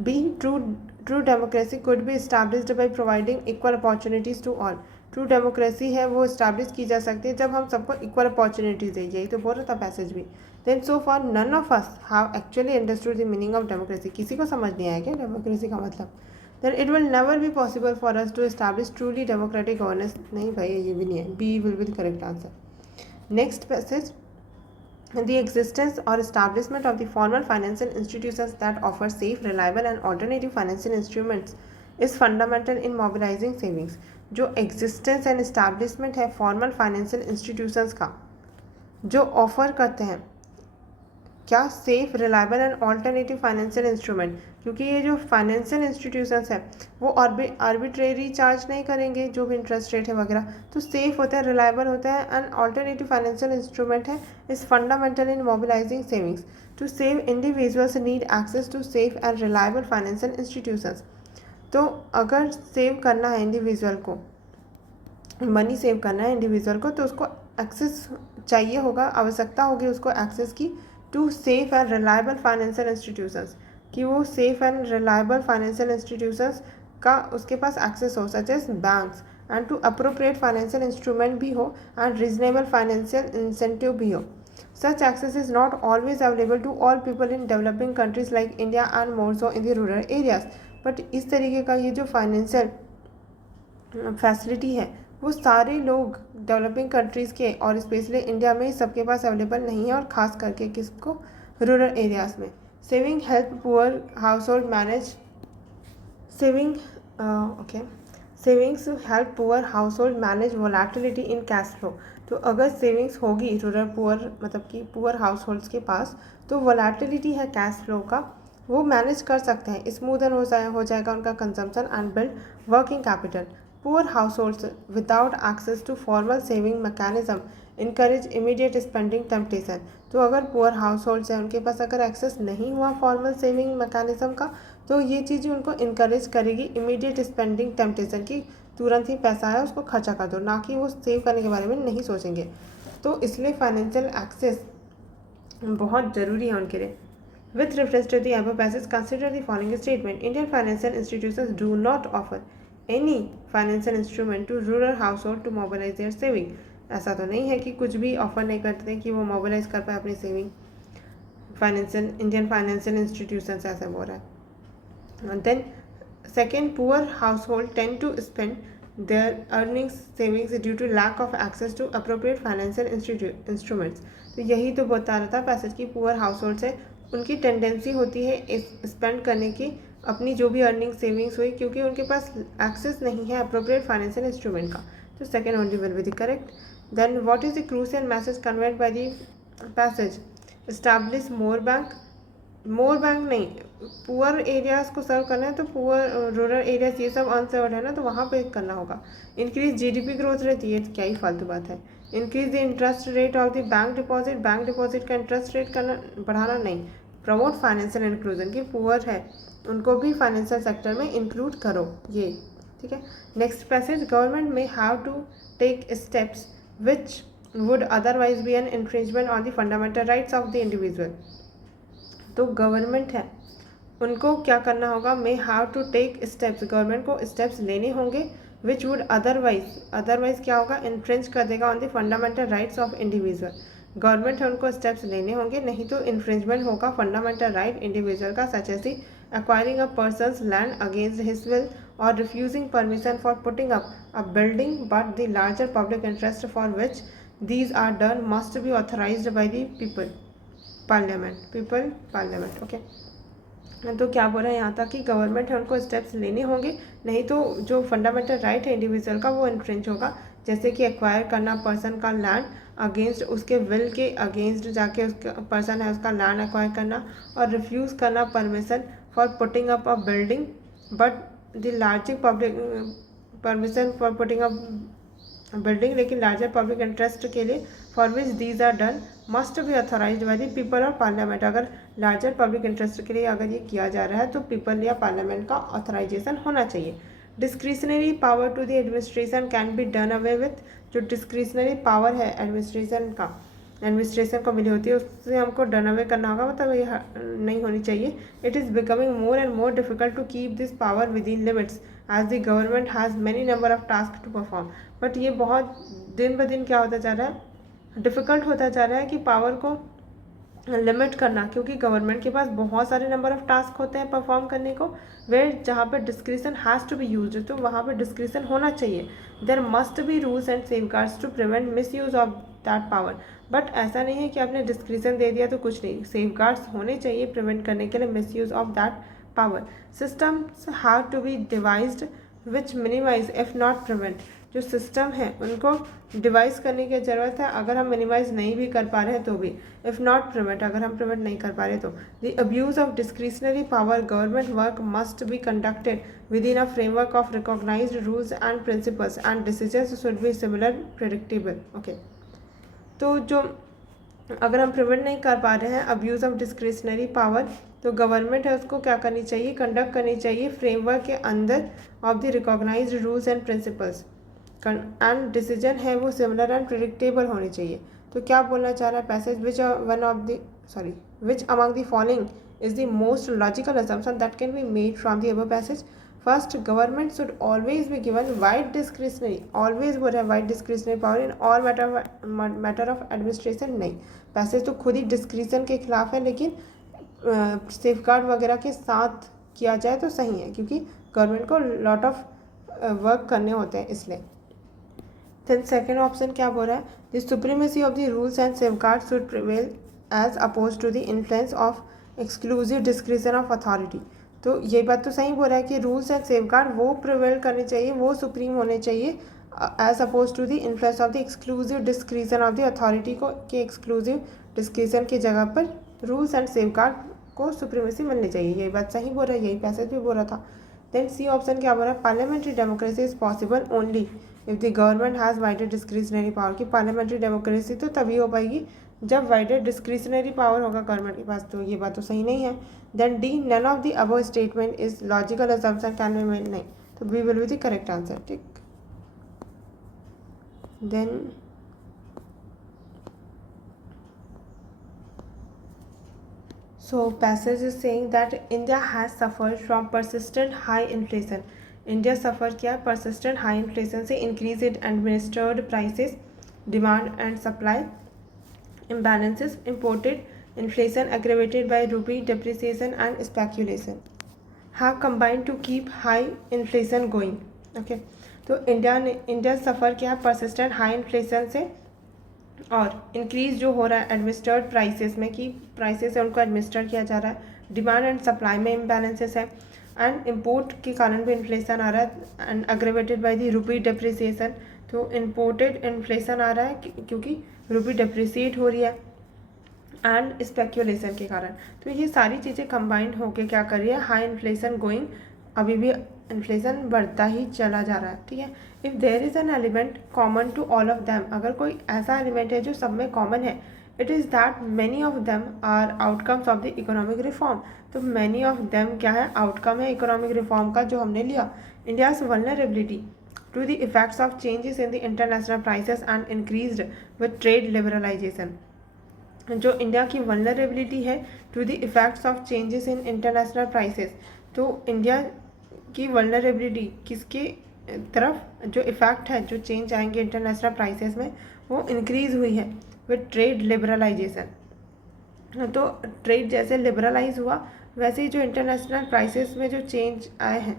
B, true democracy could be established by providing equal opportunities to all. True democracy है वो इस्टेब्लिश की जा सकती है जब हम सबको इक्वल अपॉर्चुनिटीज़ दें, यही तो बोल रहा था पैसेज भी। Then so for none of us have actually understood the meaning of democracy. किसी को समझ नहीं आया क्या डेमोक्रेसी का मतलब। Then it will never be possible for us to establish truly democratic governance. नहीं भाई, ये भी नहीं है, B will be the correct answer. Next passage, the existence or establishment of the formal financial institutions that offer safe, reliable and alternative financial instruments is fundamental in mobilizing savings. जो existence and establishment है formal financial institutions का, जो offer करते हैं क्या, safe, reliable and alternative financial instrument. क्योंकि ये जो फाइनेंशियल इंस्टीट्यूशंस हैं वो आर्बिट्रेरी चार्ज नहीं करेंगे जो भी इंटरेस्ट रेट है वगैरह, तो सेफ होता है, रिलायबल होता है एंड ऑल्टरनेटिव फाइनेंशियल इंस्ट्रूमेंट है, is fundamental in mobilising savings. To save individuals need access to safe and reliable financial institutions. तो अगर सेव करना है इंडिविजुअल को, मनी सेव करना है इंडिविजुअल को, तो उसको एक्सेस चाहिए होगा, आवश्यकता होगी उसको एक्सेस की to safe and reliable financial institutions, कि वो safe and reliable financial institutions का उसके पास एक्सेस हो, such as banks, and to appropriate financial instrument भी हो एंड रीजनेबल फाइनेंशियल इंसेंटिव भी हो। Such access is not always available to all people in developing countries like India and more so in the rural areas. But इस तरीके का ये जो financial facility है वो सारे लोग डेवलपिंग कंट्रीज़ के और स्पेशली इंडिया में सबके पास अवेलेबल नहीं है, और ख़ास करके किसको, रूरल एरियाज़ में। Saving help poor house hold manage savings help poor house hold manage volatility in cash flow. तो अगर सेविंग्स होगी रूरल पुअर मतलब कि पुअर हाउस होल्ड्स के पास, तो वोलेटिलिटी है कैश फ्लो का, वो मैनेज कर सकते हैं, स्मूदर हो जाएगा उनका consumption and build working capital. Poor households without access to formal saving mechanism encourage immediate spending temptation। तो अगर पुअर हाउस होल्ड्स हैं उनके पास अगर एक्सेस नहीं हुआ फॉर्मल सेविंग मैकेनिज्म का, तो ये चीज़ उनको इनकरेज करेगी इमीडिएट स्पेंडिंग टेम्पटेशन की, तुरंत ही पैसा है उसको खर्चा कर दो, ना कि वो सेव करने के बारे में नहीं सोचेंगे। तो इसलिए फाइनेंशियल एक्सेस बहुत ज़रूरी है उनके लिए। With reference to the above passage, consider the following statement. Indian financial institutions do not offer any financial instrument to rural household to mobilize their saving। ऐसा तो नहीं है कि कुछ भी ऑफर नहीं करते कि वो मोबिलाइज कर पाए अपनी saving. Financial Indian financial institutions ऐसा बोल रहा है। Then second, poor household tend to spend their earnings savings due to lack of access to appropriate financial instruments। तो यही तो बता रहा था पैसेज की, पुअर हाउस होल्ड से उनकी टेंडेंसी होती है स्पेंड करने की अपनी जो भी अर्निंग सेविंग्स हुई, क्योंकि उनके पास एक्सेस नहीं है अप्रोप्रिएट फाइनेंशियल इंस्ट्रूमेंट का। तो second only will be the correct. Then what is the crucial message conveyed by the passage. Establish more bank नहीं, पुअर एरियाज़ को सर्व करना है तो पुअर रूरल एरियाज ये सब अनसर्व्ड है ना, तो वहाँ पे करना होगा। इंक्रीज जीडीपी ग्रोथ रहती है, क्या ही फालतू बात है। Increase the interest rate of the bank deposit का इंटरेस्ट रेट करना बढ़ाना नहीं। प्रमोट फाइनेंशियल इंक्लूजन, की पुअर है उनको भी फाइनेंशियल सेक्टर में इंक्लूड करो, ये ठीक है। नेक्स्ट पैसेज, गवर्नमेंट में have to take steps which would otherwise be an infringement on the fundamental rights of the individual. तो गवर्नमेंट है उनको क्या करना होगा, may have to take steps, government को स्टेप्स लेने होंगे, विच वुड अदरवाइज क्या होगा, इन्फ्रिंज कर देगा on the fundamental rights of individual. Government है उनको स्टेप्स लेने होंगे, नहीं तो इन्फ्रिंजमेंट होगा फंडामेंटल राइट इंडिविजुअल का, such as the acquiring a persons land against his will और refusing permission for putting up a building, but the larger public interest for which these are done must be authorised by the people parliament. Okay, तो क्या बोल रहा है यहाँ तक कि government है उनको स्टेप्स लेने होंगे, नहीं तो जो फंडामेंटल राइट है इंडिविजुअल का वो इन्फ्रिंज होगा, जैसे कि एक्वायर करना पर्सन का लैंड अगेंस्ट उसके विल के अगेंस्ट जाके उसका पर्सन है उसका लैंड एक्वायर करना, और रिफ्यूज़ करना permission for putting up a building, but the larging public permission for putting up building, लेकिन लार्जर पब्लिक इंटरेस्ट के लिए for which these are done must be authorised by the people और parliament. अगर larger public interest के लिए अगर ये किया जा रहा है तो पीपल या पार्लियामेंट का ऑथराइजेशन होना चाहिए। Discretionary power to the administration can be done away with. जो डिस्क्रिशनरी पावर है एडमिनिस्ट्रेशन को मिली होती है उससे हमको डन अवे करना होगा, मतलब ये नहीं होनी चाहिए। It is becoming more and more difficult to keep this power within limits as the government has many number of task to perform. But ये बहुत दिन ब दिन क्या होता जा रहा है, डिफ़िकल्ट होता जा रहा है कि पावर को लिमिट करना, क्योंकि गवर्नमेंट के पास बहुत सारे नंबर ऑफ टास्क होते हैं परफॉर्म करने को, वे जहाँ पर discretion has to be use, तो वहाँ पर डिस्क्रिशन होना चाहिए। There must be rules and safeguards to prevent misuse of that power. But ऐसा नहीं है कि आपने डिस्क्रिशन दे दिया तो कुछ नहीं, सेफगार्ड्स होने चाहिए प्रिवेंट करने के लिए misuse of that power. Systems have to be devised which minimise if not prevent. जो सिस्टम है उनको डिवाइस करने की ज़रूरत है, अगर हम मिनिमाइज नहीं भी कर पा रहे हैं तो भी, इफ़ नॉट प्रिवेंट, अगर हम प्रिवेंट नहीं कर पा रहे तो। The abuse of discretionary power government work must be conducted within a framework of recognised rules and principles and decisions should be similar predictable. Okay, तो जो अगर हम प्रिवेंट नहीं कर पा रहे हैं अब्यूज़ ऑफ डिस्क्रिशनरी पावर, तो गवर्नमेंट है उसको क्या करनी चाहिए, कंडक्ट करनी चाहिए फ्रेमवर्क के अंदर of the recognised rules and principles, and decision है वो सिमिलर एंड प्रिडिक्टेबल होनी चाहिए। तो क्या बोलना चाह रहा है passage, which among the following is the most logical assumption that can be made from the above passage. First, government should always be given wide discretionary, always बोल रहा है wide discretionary power in all matter of administration. नहीं, passage तो खुद ही discretion के खिलाफ है, लेकिन सेफगार्ड वगैरह के साथ किया जाए तो सही है, क्योंकि गवर्नमेंट को लॉट ऑफ वर्क करने होते हैं इसलिए। देन सेकेंड ऑप्शन क्या बोल रहा है, the supremacy of the rules and safeguard should prevail as oppose to the influence of exclusive discretion of authority. तो ये बात तो सही बोल रहा है कि रूल्स एंड सेफगार्ड वो प्रिवेल करने चाहिए, वो सुप्रीम होने चाहिए as oppose to the influence of the exclusive discretion of the authority को, कि एक्सक्लूसिव डिस्क्रिशन की जगह पर रूल्स एंड सेफगार्ड को सुप्रीमेसी मिलनी चाहिए। यही बात सही बोल रहा है, यही पैसेज भी बोल रहा था। देन सी ऑप्शन क्या बोल रहा है, parliamentary democracy is possible only if the government has wider discretionary power. की पार्लियामेंट्री डेमोक्रेसी तो तभी हो पाएगी जब वाइडर डिस्क्रिशनरी पावर होगा गवर्नमेंट के पास, तो ये बात तो सही नहीं है। Then D, none of the above statement is logical assumption can be made. नहीं, तो B will be the correct answer. ठीक, then so passage is saying that India has suffered from persistent high inflation. India suffer किया persistent high inflation से, increase in administered prices, demand and supply imbalances, imported inflation aggravated by rupee depreciation and speculation have combined to keep high inflation going. Okay, तो India suffer किया persistent high inflation से, और increase जो हो रहा है administered prices में, कि प्राइसेस है उनको एडमिनिस्टर किया जा रहा है, डिमांड एंड सप्लाई में इम्बैलेंसेस है, एंड इम्पोर्ट के कारण भी इन्फ्लेशन आ रहा है, and अग्रेवेटेड by the rupee depreciation. तो इम्पोर्टेड इन्फ्लेशन आ रहा है क्योंकि रुपी डेप्रिसिएट हो रही है, एंड स्पेक्यूलेशन के कारण। तो ये सारी चीज़ें कंबाइंड होकर क्या कर रही है, हाई इन्फ्लेशन गोइंग, अभी भी इन्फ्लेशन बढ़ता ही चला जा रहा है। ठीक है, if there is an element common to all of them, अगर कोई ऐसा एलिमेंट है जो सब में कॉमन है, it is that many of them are outcomes of the economic reform. तो मैनी ऑफ देम क्या है, आउटकम है इकोनॉमिक रिफॉर्म का जो हमने लिया। India's vulnerability to the effects of changes in the international prices and increased with trade liberalisation. जो India की वल्नरेबिलिटी है to the effects of changes in international prices, तो इंडिया की वल्नरेबिलिटी किसके तरफ, जो इफ़ेक्ट है, जो चेंज आएंगे इंटरनेशनल प्राइसेस में, वो इंक्रीज़ हुई है विद ट्रेड लिबरलाइजेशन। तो ट्रेड जैसे लिबरलाइज हुआ, वैसे ही जो इंटरनेशनल प्राइसेस में जो चेंज आए हैं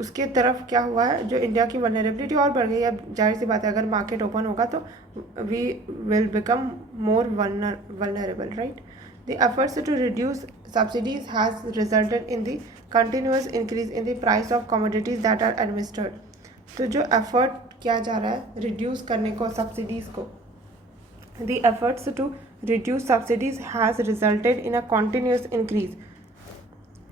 उसके तरफ क्या हुआ है, जो इंडिया की वल्नरेबिलिटी और बढ़ गई। अब जाहिर सी बात है, अगर मार्केट ओपन होगा तो we will become more vulnerable, right. The efforts to reduce subsidies has resulted in the continuous increase in the price of commodities that are administered. तो जो एफर्ट किया जा रहा है रिड्यूस करने को सब्सिडीज़ को, the efforts to reduce subsidies has resulted in a continuous increase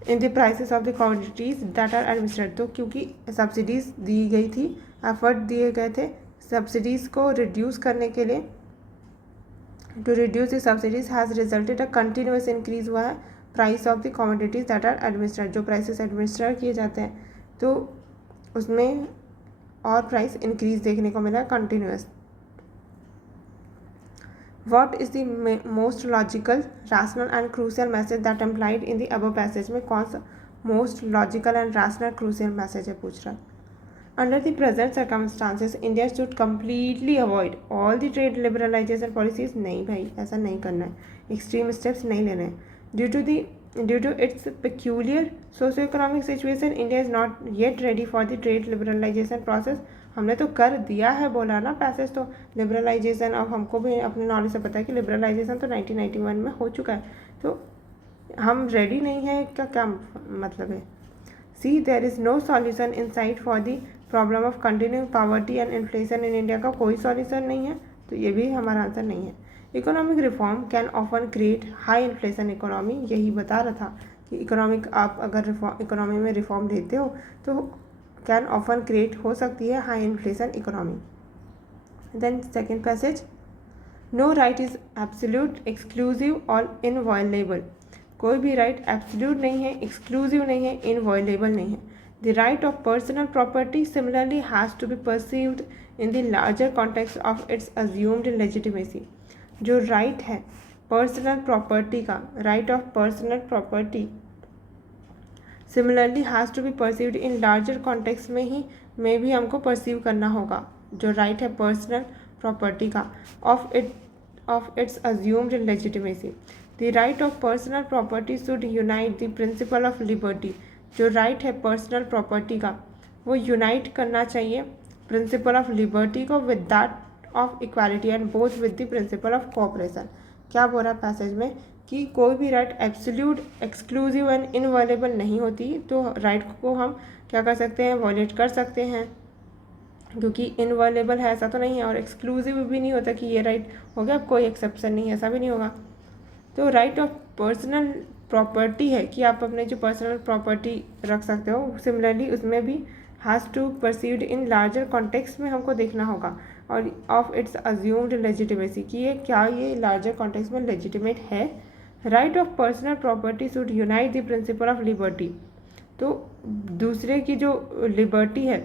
in the prices of the commodities that are administered. तो क्योंकि सब्सिडीज़ दी गई थी, एफर्ट दिए गए थे सब्सिडीज़ को रिड्यूस करने के लिए, to reduce the subsidies has resulted a continuous increase हुआ है price of the commodities that are administered, जो प्राइसेस एडमिनिस्टर किए जाते हैं तो उसमें और प्राइस इंक्रीज देखने को मिला continuous. What is the most logical, rational and crucial message that implied in the above passage? में कौन सा most logical and rational crucial message है पूछ रहा है। Under the present circumstances, India should completely avoid all the trade liberalization policies. नहीं भाई, ऐसा नहीं करना है, extreme steps नहीं लेने हैं। Due to its peculiar socio-economic situation, India is not yet ready for the trade liberalization process. हमने तो कर दिया है, बोला ना पैसेज तो लिबरलाइजेशन। अब हमको भी अपने नॉलेज से पता है कि लिबरलाइजेशन तो 1991 में हो चुका है, तो हम रेडी नहीं है का क्या मतलब है। C there is no solution in sight for the problem of continuing poverty and inflation in India का कोई सॉल्यूशन नहीं है, तो ये भी हमारा आंसर नहीं है। Economic reform can often create high inflation economy, यही बता रहा था कि इकोनॉमिक आप अगर इकोनॉमी में रिफॉर्म लेते हो तो कैन ऑफन क्रिएट हो सकती है high inflation economy. Then second passage, no right is absolute, exclusive और इनवॉयलेबल। कोई भी राइट एब्सोल्यूट नहीं है, एक्सक्लूसिव नहीं है, इनवॉयलेबल नहीं है। The right of personal property similarly has to be perceived in the larger context of its assumed legitimacy. जो राइट है पर्सनल प्रॉपर्टी का, right of personal property similarly has to be perceived in larger context में भी हमको perceive करना होगा। जो right है पर्सनल प्रॉपर्टी का of its assumed legitimacy. The right of personal property should unite the principle of liberty. जो right है पर्सनल प्रॉपर्टी का वो यूनाइट करना चाहिए प्रिंसिपल ऑफ लिबर्टी को with that of equality and both with the principle of cooperation. क्या बोल रहा है पैसेज में कि कोई भी right absolute, exclusive and inviolable नहीं होती, तो राइट को हम क्या कर सकते हैं, वॉयलेट कर सकते हैं, क्योंकि इनवॉयलेबल है ऐसा तो नहीं है, और एक्सक्लूसिव भी नहीं होता कि ये राइट हो गया, कोई एक्सेप्शन नहीं, ऐसा भी नहीं होगा। तो राइट ऑफ पर्सनल प्रॉपर्टी है कि आप अपने जो पर्सनल प्रॉपर्टी रख सकते हो, सिमिलरली उसमें भी has to perceived in larger context में हमको देखना होगा, और ऑफ इट्स अज्यूम्ड लेजिटिमेसी कि ये क्या ये लार्जर कॉन्टेक्स्ट में लेजिटिमेट है। Right of personal property should unite the principle of liberty. तो दूसरे की जो लिबर्टी है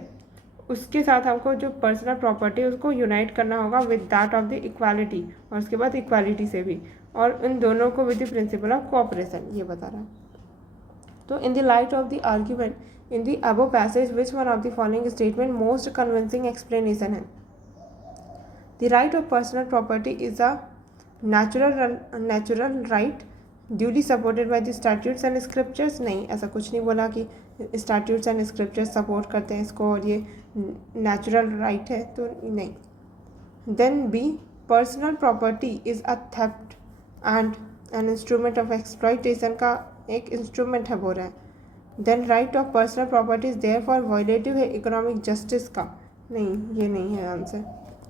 उसके साथ हमको जो पर्सनल प्रॉपर्टी है उसको यूनाइट करना होगा with that of the equality, और उसके बाद इक्वालिटी से भी, और इन दोनों को with the principle of cooperation, ये बता रहा है। तो in the light of the argument in the above passage which one of the following statement most convincing explanation है। The right of personal property is a natural right duly supported by the statutes and scriptures. नहीं, ऐसा कुछ नहीं बोला कि statutes and scriptures support करते हैं इसको और ये नेचुरल राइट है, तो नहीं। Then B, personal property is a theft and an instrument of exploitation का एक इंस्ट्रूमेंट है बोल रहा है। Then right of personal property is there for violative है इकोनॉमिक जस्टिस का, नहीं ये नहीं है answer.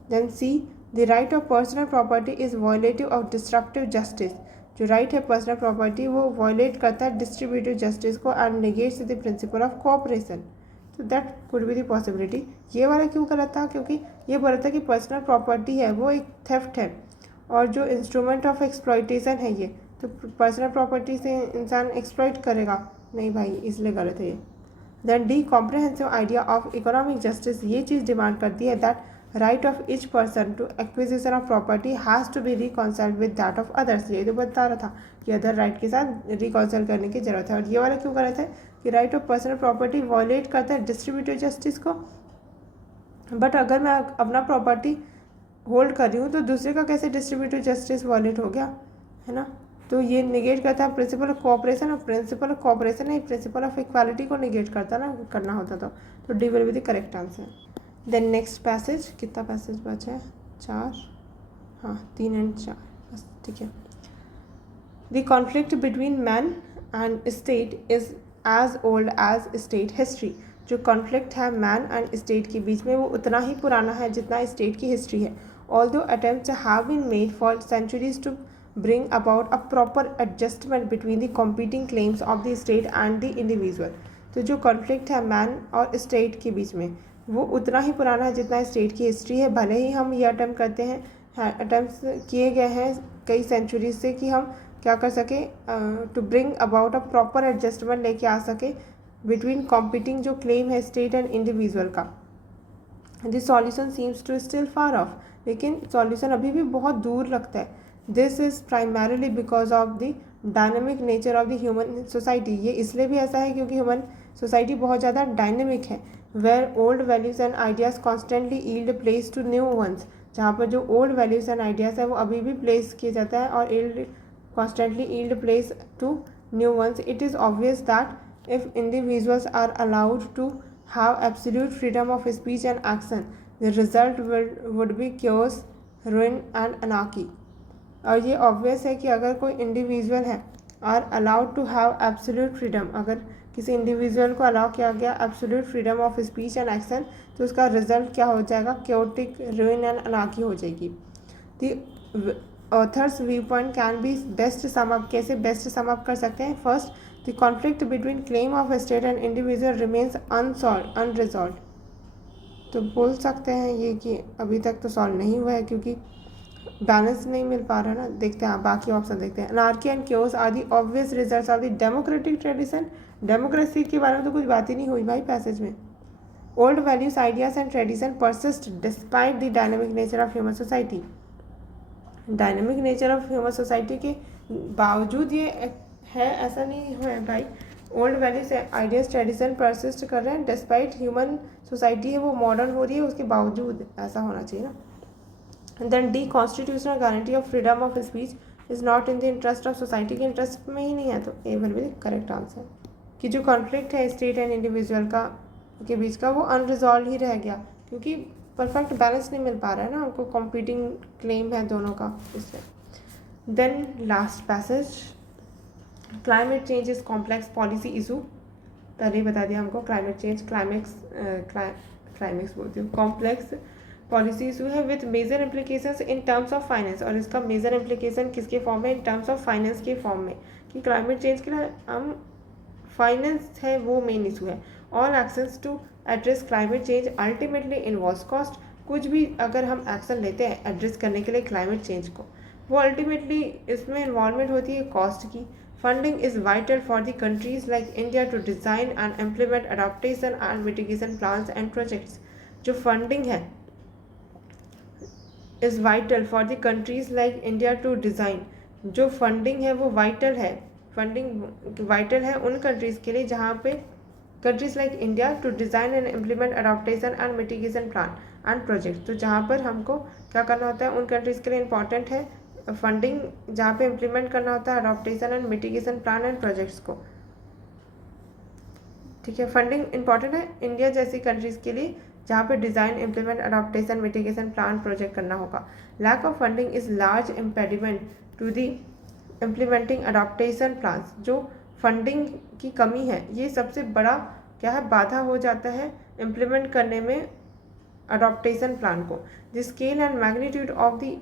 Then C, the right of personal property is violative of destructive justice. जो राइट है पर्सनल प्रॉपर्टी वो वायलेट करता है डिस्ट्रीब्यूटिव जस्टिस को and negates the principle of cooperation, तो that could be the possibility. ये वाला क्यों गलत था, क्योंकि ये बोल रहा था कि पर्सनल प्रॉपर्टी है वो एक थेफ्ट है, और जो इंस्ट्रूमेंट ऑफ एक्सप्लॉयटेशन है ये, तो पर्सनल प्रॉपर्टी से इंसान एक्सप्लॉयट करेगा, नहीं भाई, इसलिए गलत है ये। Then D, comprehensive idea of economic justice ये चीज़ डिमांड करती है that right of each person to acquisition of property has to be reconciled with that of others. ये तो बता रहा था कि अदर राइट के साथ रिकॉन्साइल करने की जरूरत है, और ये वाला क्यों गलत है कि right of personal property violate करता है डिस्ट्रीब्यूटिव जस्टिस को, बट अगर मैं अपना प्रॉपर्टी होल्ड कर रही हूँ तो दूसरे का कैसे डिस्ट्रीब्यूटिव जस्टिस वॉयलेट हो गया, है ना। तो ये निगेट करता है प्रिंसिपल ऑफ कोऑपरेशन, और प्रिंसिपल ऑफ कोऑपरेशन है प्रिंसिपल ऑफ इक्वालिटी को निगेट करता ना, करना होता तो D will be the correct answer. Then next passage, कितना पैसेज बचा है, 4, हाँ 3 और 4 बस, ठीक है। The conflict between man and state is as old as state history. जो कॉन्फ्लिक्ट है मैन एंड स्टेट के बीच में वो उतना ही पुराना है जितना स्टेट की हिस्ट्री है। Although attempts have been made for centuries to bring about a proper adjustment between the competing claims of the state and the individual। तो जो कॉन्फ्लिक्ट है मैन और स्टेट के बीच में वो उतना ही पुराना है जितना स्टेट की हिस्ट्री है। भले ही हम ये अटैम्प्ट करते हैं, अटैम्प्ट किए गए हैं कई सेंचुरीज से कि हम क्या कर सके, to bring about a proper adjustment लेके आ सके बिटवीन कॉम्पिटिंग जो क्लेम है स्टेट एंड इंडिविजुअल का। This solution seems to still far off, लेकिन सॉल्यूशन अभी भी बहुत दूर लगता है। This is primarily because of the dynamic nature of the human society. ये इसलिए भी ऐसा है क्योंकि ह्यूमन सोसाइटी बहुत ज़्यादा डायनेमिक है। Where old values and ideas constantly yield place to new ones, जहाँ पर जो ओल्ड वैल्यूज़ एंड आइडियाज़ है वो अभी भी प्लेस किया जाता है और constantly yield place to new ones. It is obvious that if individuals are allowed to have absolute freedom of speech and action, the result would be chaos, ruin and anarchy. और ये obvious है कि अगर कोई individual है are allowed to have absolute freedom, अगर किसी individual को allow किया गया absolute freedom of speech and action, तो उसका result क्या हो जाएगा, chaotic, ruin and anarchy हो जाएगी। The author's viewpoint can be best sum up, कैसे बेस्ट सम अप कर सकते हैं। First, the conflict between claim of state and individual remains unresolve. तो बोल सकते हैं ये कि अभी तक तो सॉल्व नहीं हुआ है क्योंकि बैलेंस नहीं मिल पा रहा ना। देखते हैं बाकी ऑप्शन देखते हैं। Anarchy and chaos are the obvious results of the democratic tradition. Democracy के बारे में तो कुछ बात ही नहीं हुई भाई पैसेज में। Old values ideas and tradition persist despite the dynamic nature of human society. Dynamic nature of human society के बावजूद ये है, ऐसा नहीं है भाई। Old values ideas tradition persist कर रहे हैं डिस्पाइट ह्यूमन सोसाइटी है वो मॉडर्न हो रही है, उसके बावजूद ऐसा होना चाहिए ना। Then D, constitutional guarantee of freedom of speech is not in the interest of society के इंटरेस्ट में ही नहीं है, तो A will be the correct answer. कि जो कॉन्फ्लिक्ट है स्टेट एंड इंडिविजुअल का के बीच का वो अनरिजॉल्व ही रह गया क्योंकि परफेक्ट बैलेंस नहीं मिल पा रहा है ना, हमको कॉम्पीटिंग क्लेम है दोनों का, इससे। Then last passage, climate change is complex policy issue. पहले ही बता दिया हमको क्लाइमेट चेंज क्लाइमेक्स बोलती हूँ, कॉम्प्लेक्स पॉलिसी इशू है with major implications in terms of finance. और इसका मेजर इम्प्लीकेशन किसके फॉर्म में, इन टर्म्स ऑफ फाइनेंस के फॉर्म में, कि क्लाइमेट चेंज के लिए हम फाइनेंस है वो मेन इशू है। All actions to address climate change ultimately involves cost. कुछ भी अगर हम एक्शन लेते हैं एड्रेस करने के लिए क्लाइमेट चेंज को, वो अल्टीमेटली इसमें इन्वॉल्वमेंट होती है कॉस्ट की। Funding is vital for the countries like India to design and implement adaptation and mitigation plans and projects. जो फंडिंग है is vital for the countries like India to design, जो funding है वो vital है, funding vital है उन countries के लिए जहाँ पे countries like India to design and implement adaptation and mitigation plan and project. तो जहाँ पर हमको क्या करना होता है उन कंट्रीज़ के लिए इंपॉर्टेंट है फंडिंग, जहाँ पे इम्प्लीमेंट करना होता है adaptation and mitigation plan and projects को। ठीक है, फंडिंग इंपॉर्टेंट है इंडिया जैसी कंट्रीज़ के लिए जहाँ पे design implement adaptation mitigation plan project करना होगा। Lack of funding is large impediment to the implementing adaptation plans. जो फंडिंग की कमी है ये सबसे बड़ा क्या है, बाधा हो जाता है इम्प्लीमेंट करने में अडॉप्टेशन प्लान को। The scale and magnitude of the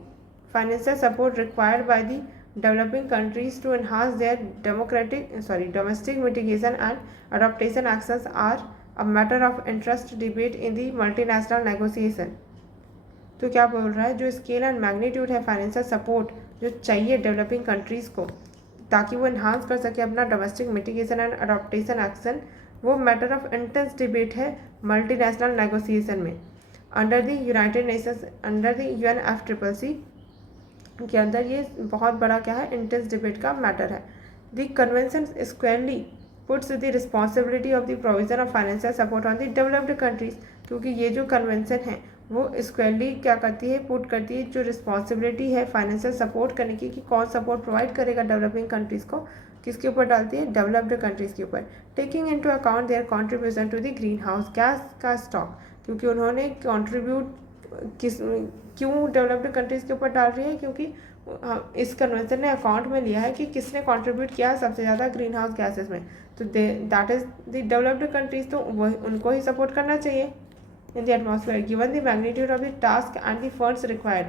financial support required by the developing countries to enhance their domestic mitigation and adaptation actions are a matter of interest debate in the multinational negotiation. तो क्या बोल रहा है, जो scale and magnitude है financial support जो चाहिए developing countries को ताकि वो इन्हांस कर सके अपना domestic mitigation and adaptation action, वो मैटर ऑफ इंटेंस डिबेट है मल्टीनेशनल नेगोशिएशन में। Under the United Nations, under the UNFCCC के अंदर ये बहुत बड़ा क्या है, इंटेंस डिबेट का मैटर है। The convention squarely puts the responsibility of the provision of financial support on the developed countries. क्योंकि ये जो कन्वेंशन है वो स्क्वेयरली क्या करती है, पुट करती है जो रिस्पॉन्सिबिलिटी है फाइनेंशियल सपोर्ट करने की, कि कौन सपोर्ट प्रोवाइड करेगा डेवलपिंग कंट्रीज़ को, किसके ऊपर डालती है, डेवलप्ड कंट्रीज़ के ऊपर। Taking into account their contribution to the green house gas का स्टॉक, क्योंकि उन्होंने कंट्रीब्यूट क्यों डेवलप्ड कंट्रीज़ के ऊपर डाल रही है, क्योंकि इस कन्वेंशन ने अकाउंट में लिया है कि किसने कंट्रीब्यूट किया है सबसे ज़्यादा ग्रीन हाउस गैसेज में, तो that is the developed countries, तो वही उनको ही सपोर्ट करना चाहिए in the atmosphere given the magnitude of the task and the funds required.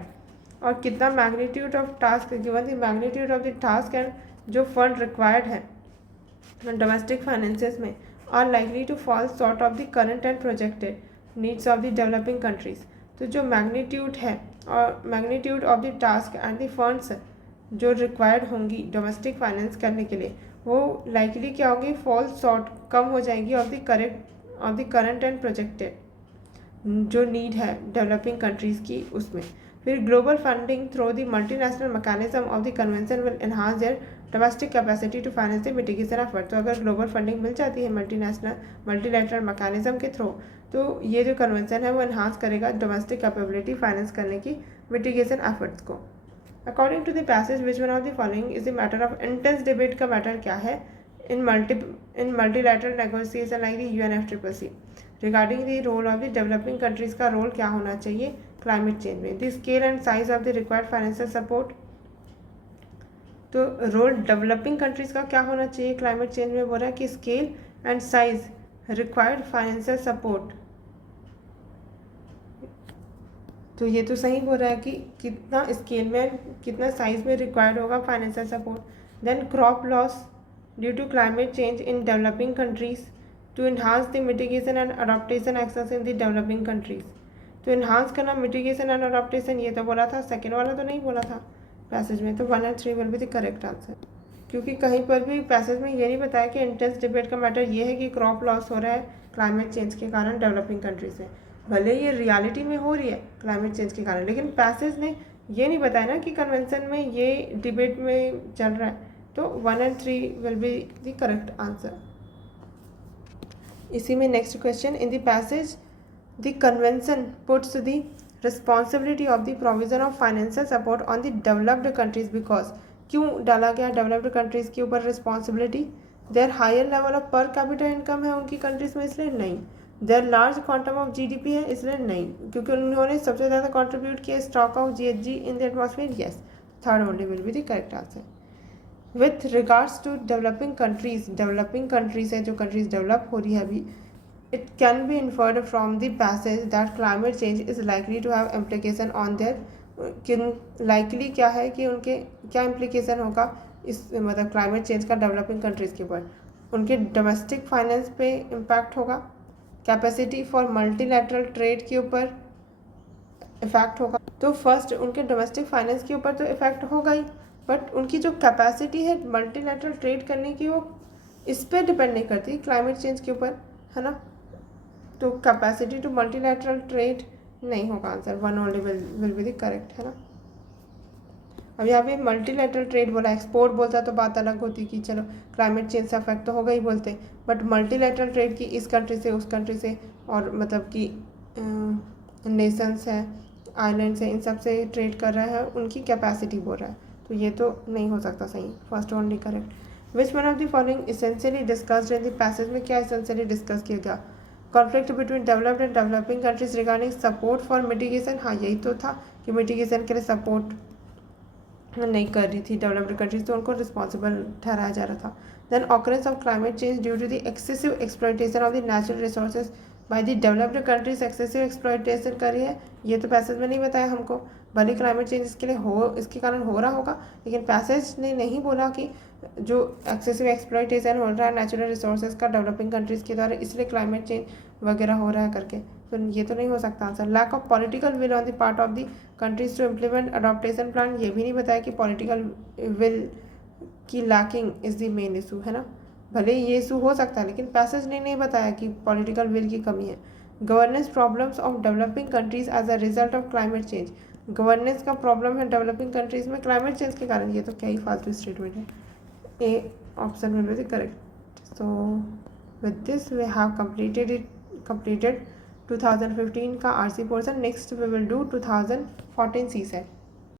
और कितना magnitude of task, given the magnitude of the task and जो फंड रिक्वायर्ड है डोमेस्टिक फाइनेंसेस में, are likely to fall short of the current and projected. Needs of the developing countries. तो जो magnitude है और magnitude of the task and the funds जो required होंगी domestic finance करने के लिए, वो लाइकली क्या होगी, फॉल शॉर्ट, कम हो जाएंगी of the current and projected जो नीड है डेवलपिंग कंट्रीज़ की उसमें। फिर global funding through the multinational mechanism of the convention will enhance their domestic capacity to finance the mitigation effort. तो अगर ग्लोबल फंडिंग मिल जाती है मल्टीलैटरल मैकेनिज्म के थ्रू, तो ये जो कन्वेंशन है वो एनहांस करेगा डोमेस्टिक कैपेबिलिटी फाइनेंस करने की मिटिगेशन एफर्ट्स को। According to the passage which one of the following is the matter of intense debate का मैटर क्या है in multilateral negotiation like the UNFCCC regarding the role of the developing countries का role क्या होना चाहिए climate change में। The scale and size of the required financial support. तो role developing countries का क्या होना चाहिए क्लाइमेट चेंज में, बोल रहा है कि scale and size required financial support. तो ये तो सही बोल रहा है कि कितना स्केल में कितना साइज में रिक्वायर्ड होगा financial support. Then crop loss due to climate change in developing countries to enhance the mitigation and adaptation actions in the developing countries. तो इन्हांस करना मिटिगेशन एंड अडॉप्टेशन ये तो बोला था, सेकेंड वाला तो नहीं बोला था पैसेज में। तो 1 और 3 will be the correct answer, क्योंकि कहीं पर भी पैसेज में ये नहीं बताया कि इंटेंस डिबेट का मैटर ये है कि क्रॉप लॉस हो रहा है क्लाइमेट चेंज के कारण डेवलपिंग कंट्रीज में। भले ये रियलिटी में हो रही है क्लाइमेट चेंज के कारण, लेकिन पैसेज ने ये नहीं बताया ना कि कन्वेंशन में ये डिबेट में चल रहा है। तो 1 और 3 will be the correct answer. इसी में next question, in the passage the convention puts the responsibility of the provision of financial support on the developed countries because. क्यों डाला गया डेवलप्ड कंट्रीज़ के ऊपर responsibility? Their higher level of per capital income है उनकी countries में, इसलिए नहीं। Their large quantum of GDP है, इसलिए नहीं, क्योंकि उन्होंने सबसे ज़्यादा कंट्रीब्यूट किया stock of GHG in the atmosphere, yes. Third only will be the correct answer. With regards to developing countries है जो कंट्रीज डेवलप हो रही है अभी, it can be inferred from the passage that climate change is likely to have implication on their likely क्या है कि उनके क्या implication होगा इस मतलब climate change का डेवलपिंग कंट्रीज़ के ऊपर। उनके डोमेस्टिक फाइनेंस पे इम्पैक्ट होगा, कैपेसिटी फॉर मल्टीलैटरल ट्रेड के ऊपर इफेक्ट होगा। तो फर्स्ट उनके डोमेस्टिक फाइनेंस के ऊपर तो इफेक्ट होगा ही, बट उनकी जो कैपेसिटी है मल्टीलैटरल ट्रेड करने की वो इस पर डिपेंड नहीं करती क्लाइमेट चेंज के ऊपर, है ना। तो कैपेसिटी टू मल्टीलैटरल ट्रेड नहीं होगा answer, 1 only will be the correct, है ना। अब यहाँ पे मल्टीलैटरल ट्रेड बोला, एक्सपोर्ट बोलता तो बात अलग होती कि चलो क्लाइमेट चेंज से अफेक्ट तो होगा ही बोलते, बट मल्टीलैटरल ट्रेड की इस कंट्री से उस कंट्री से और मतलब कि नेशंस है, आइलैंड्स है, इन सब से ट्रेड कर रहा है, उनकी कैपेसिटी बोल रहा है, तो ये तो नहीं हो सकता सही, first only correct. Which one of the following essentially discussed in the passage में क्या इसेंशियली डिस्कस किया गया? Conflict between developed and developing countries regarding support for mitigation. हाँ यही तो था कि मिटिगेशन के लिए सपोर्ट नहीं कर रही थी डेवलप्ड कंट्रीज, तो उनको रिस्पॉन्सिबल ठहराया जा रहा था। Then occurrence of climate change due to the excessive exploitation of the natural resources by the developed countries, excessive exploitation कर रही है, ये तो पैसेज में नहीं बताया हमको। भले क्लाइमेट चेंज इसके कारण हो रहा होगा, लेकिन पैसेज ने नहीं बोला कि जो एक्सेसिव एक्सप्लॉयटेशन हो रहा है नेचुरल रिसोर्सेज का डेवलपिंग कंट्रीज़ के द्वारा, इसलिए क्लाइमेट चेंज वगैरह हो रहा है करके, तो ये तो नहीं हो सकता answer. Lack of political will on the part of the countries to implement adaptation plan, ये भी नहीं बताया कि पॉलिटिकल विल की lacking is the main issue, है ना। भले ये इशू हो सकता है, लेकिन पैसेज ने नहीं बताया कि पॉलिटिकल विल की कमी है। Governance problems of developing countries as a result of climate change, governance का प्रॉब्लम है डेवलपिंग कंट्रीज में क्लाइमेट चेंज के कारण, ये तो क्या ही फालतू स्टेटमेंट है। A option will be the correct. So with this we have completed 2015 का RC portion. Next we will do 2014 C set.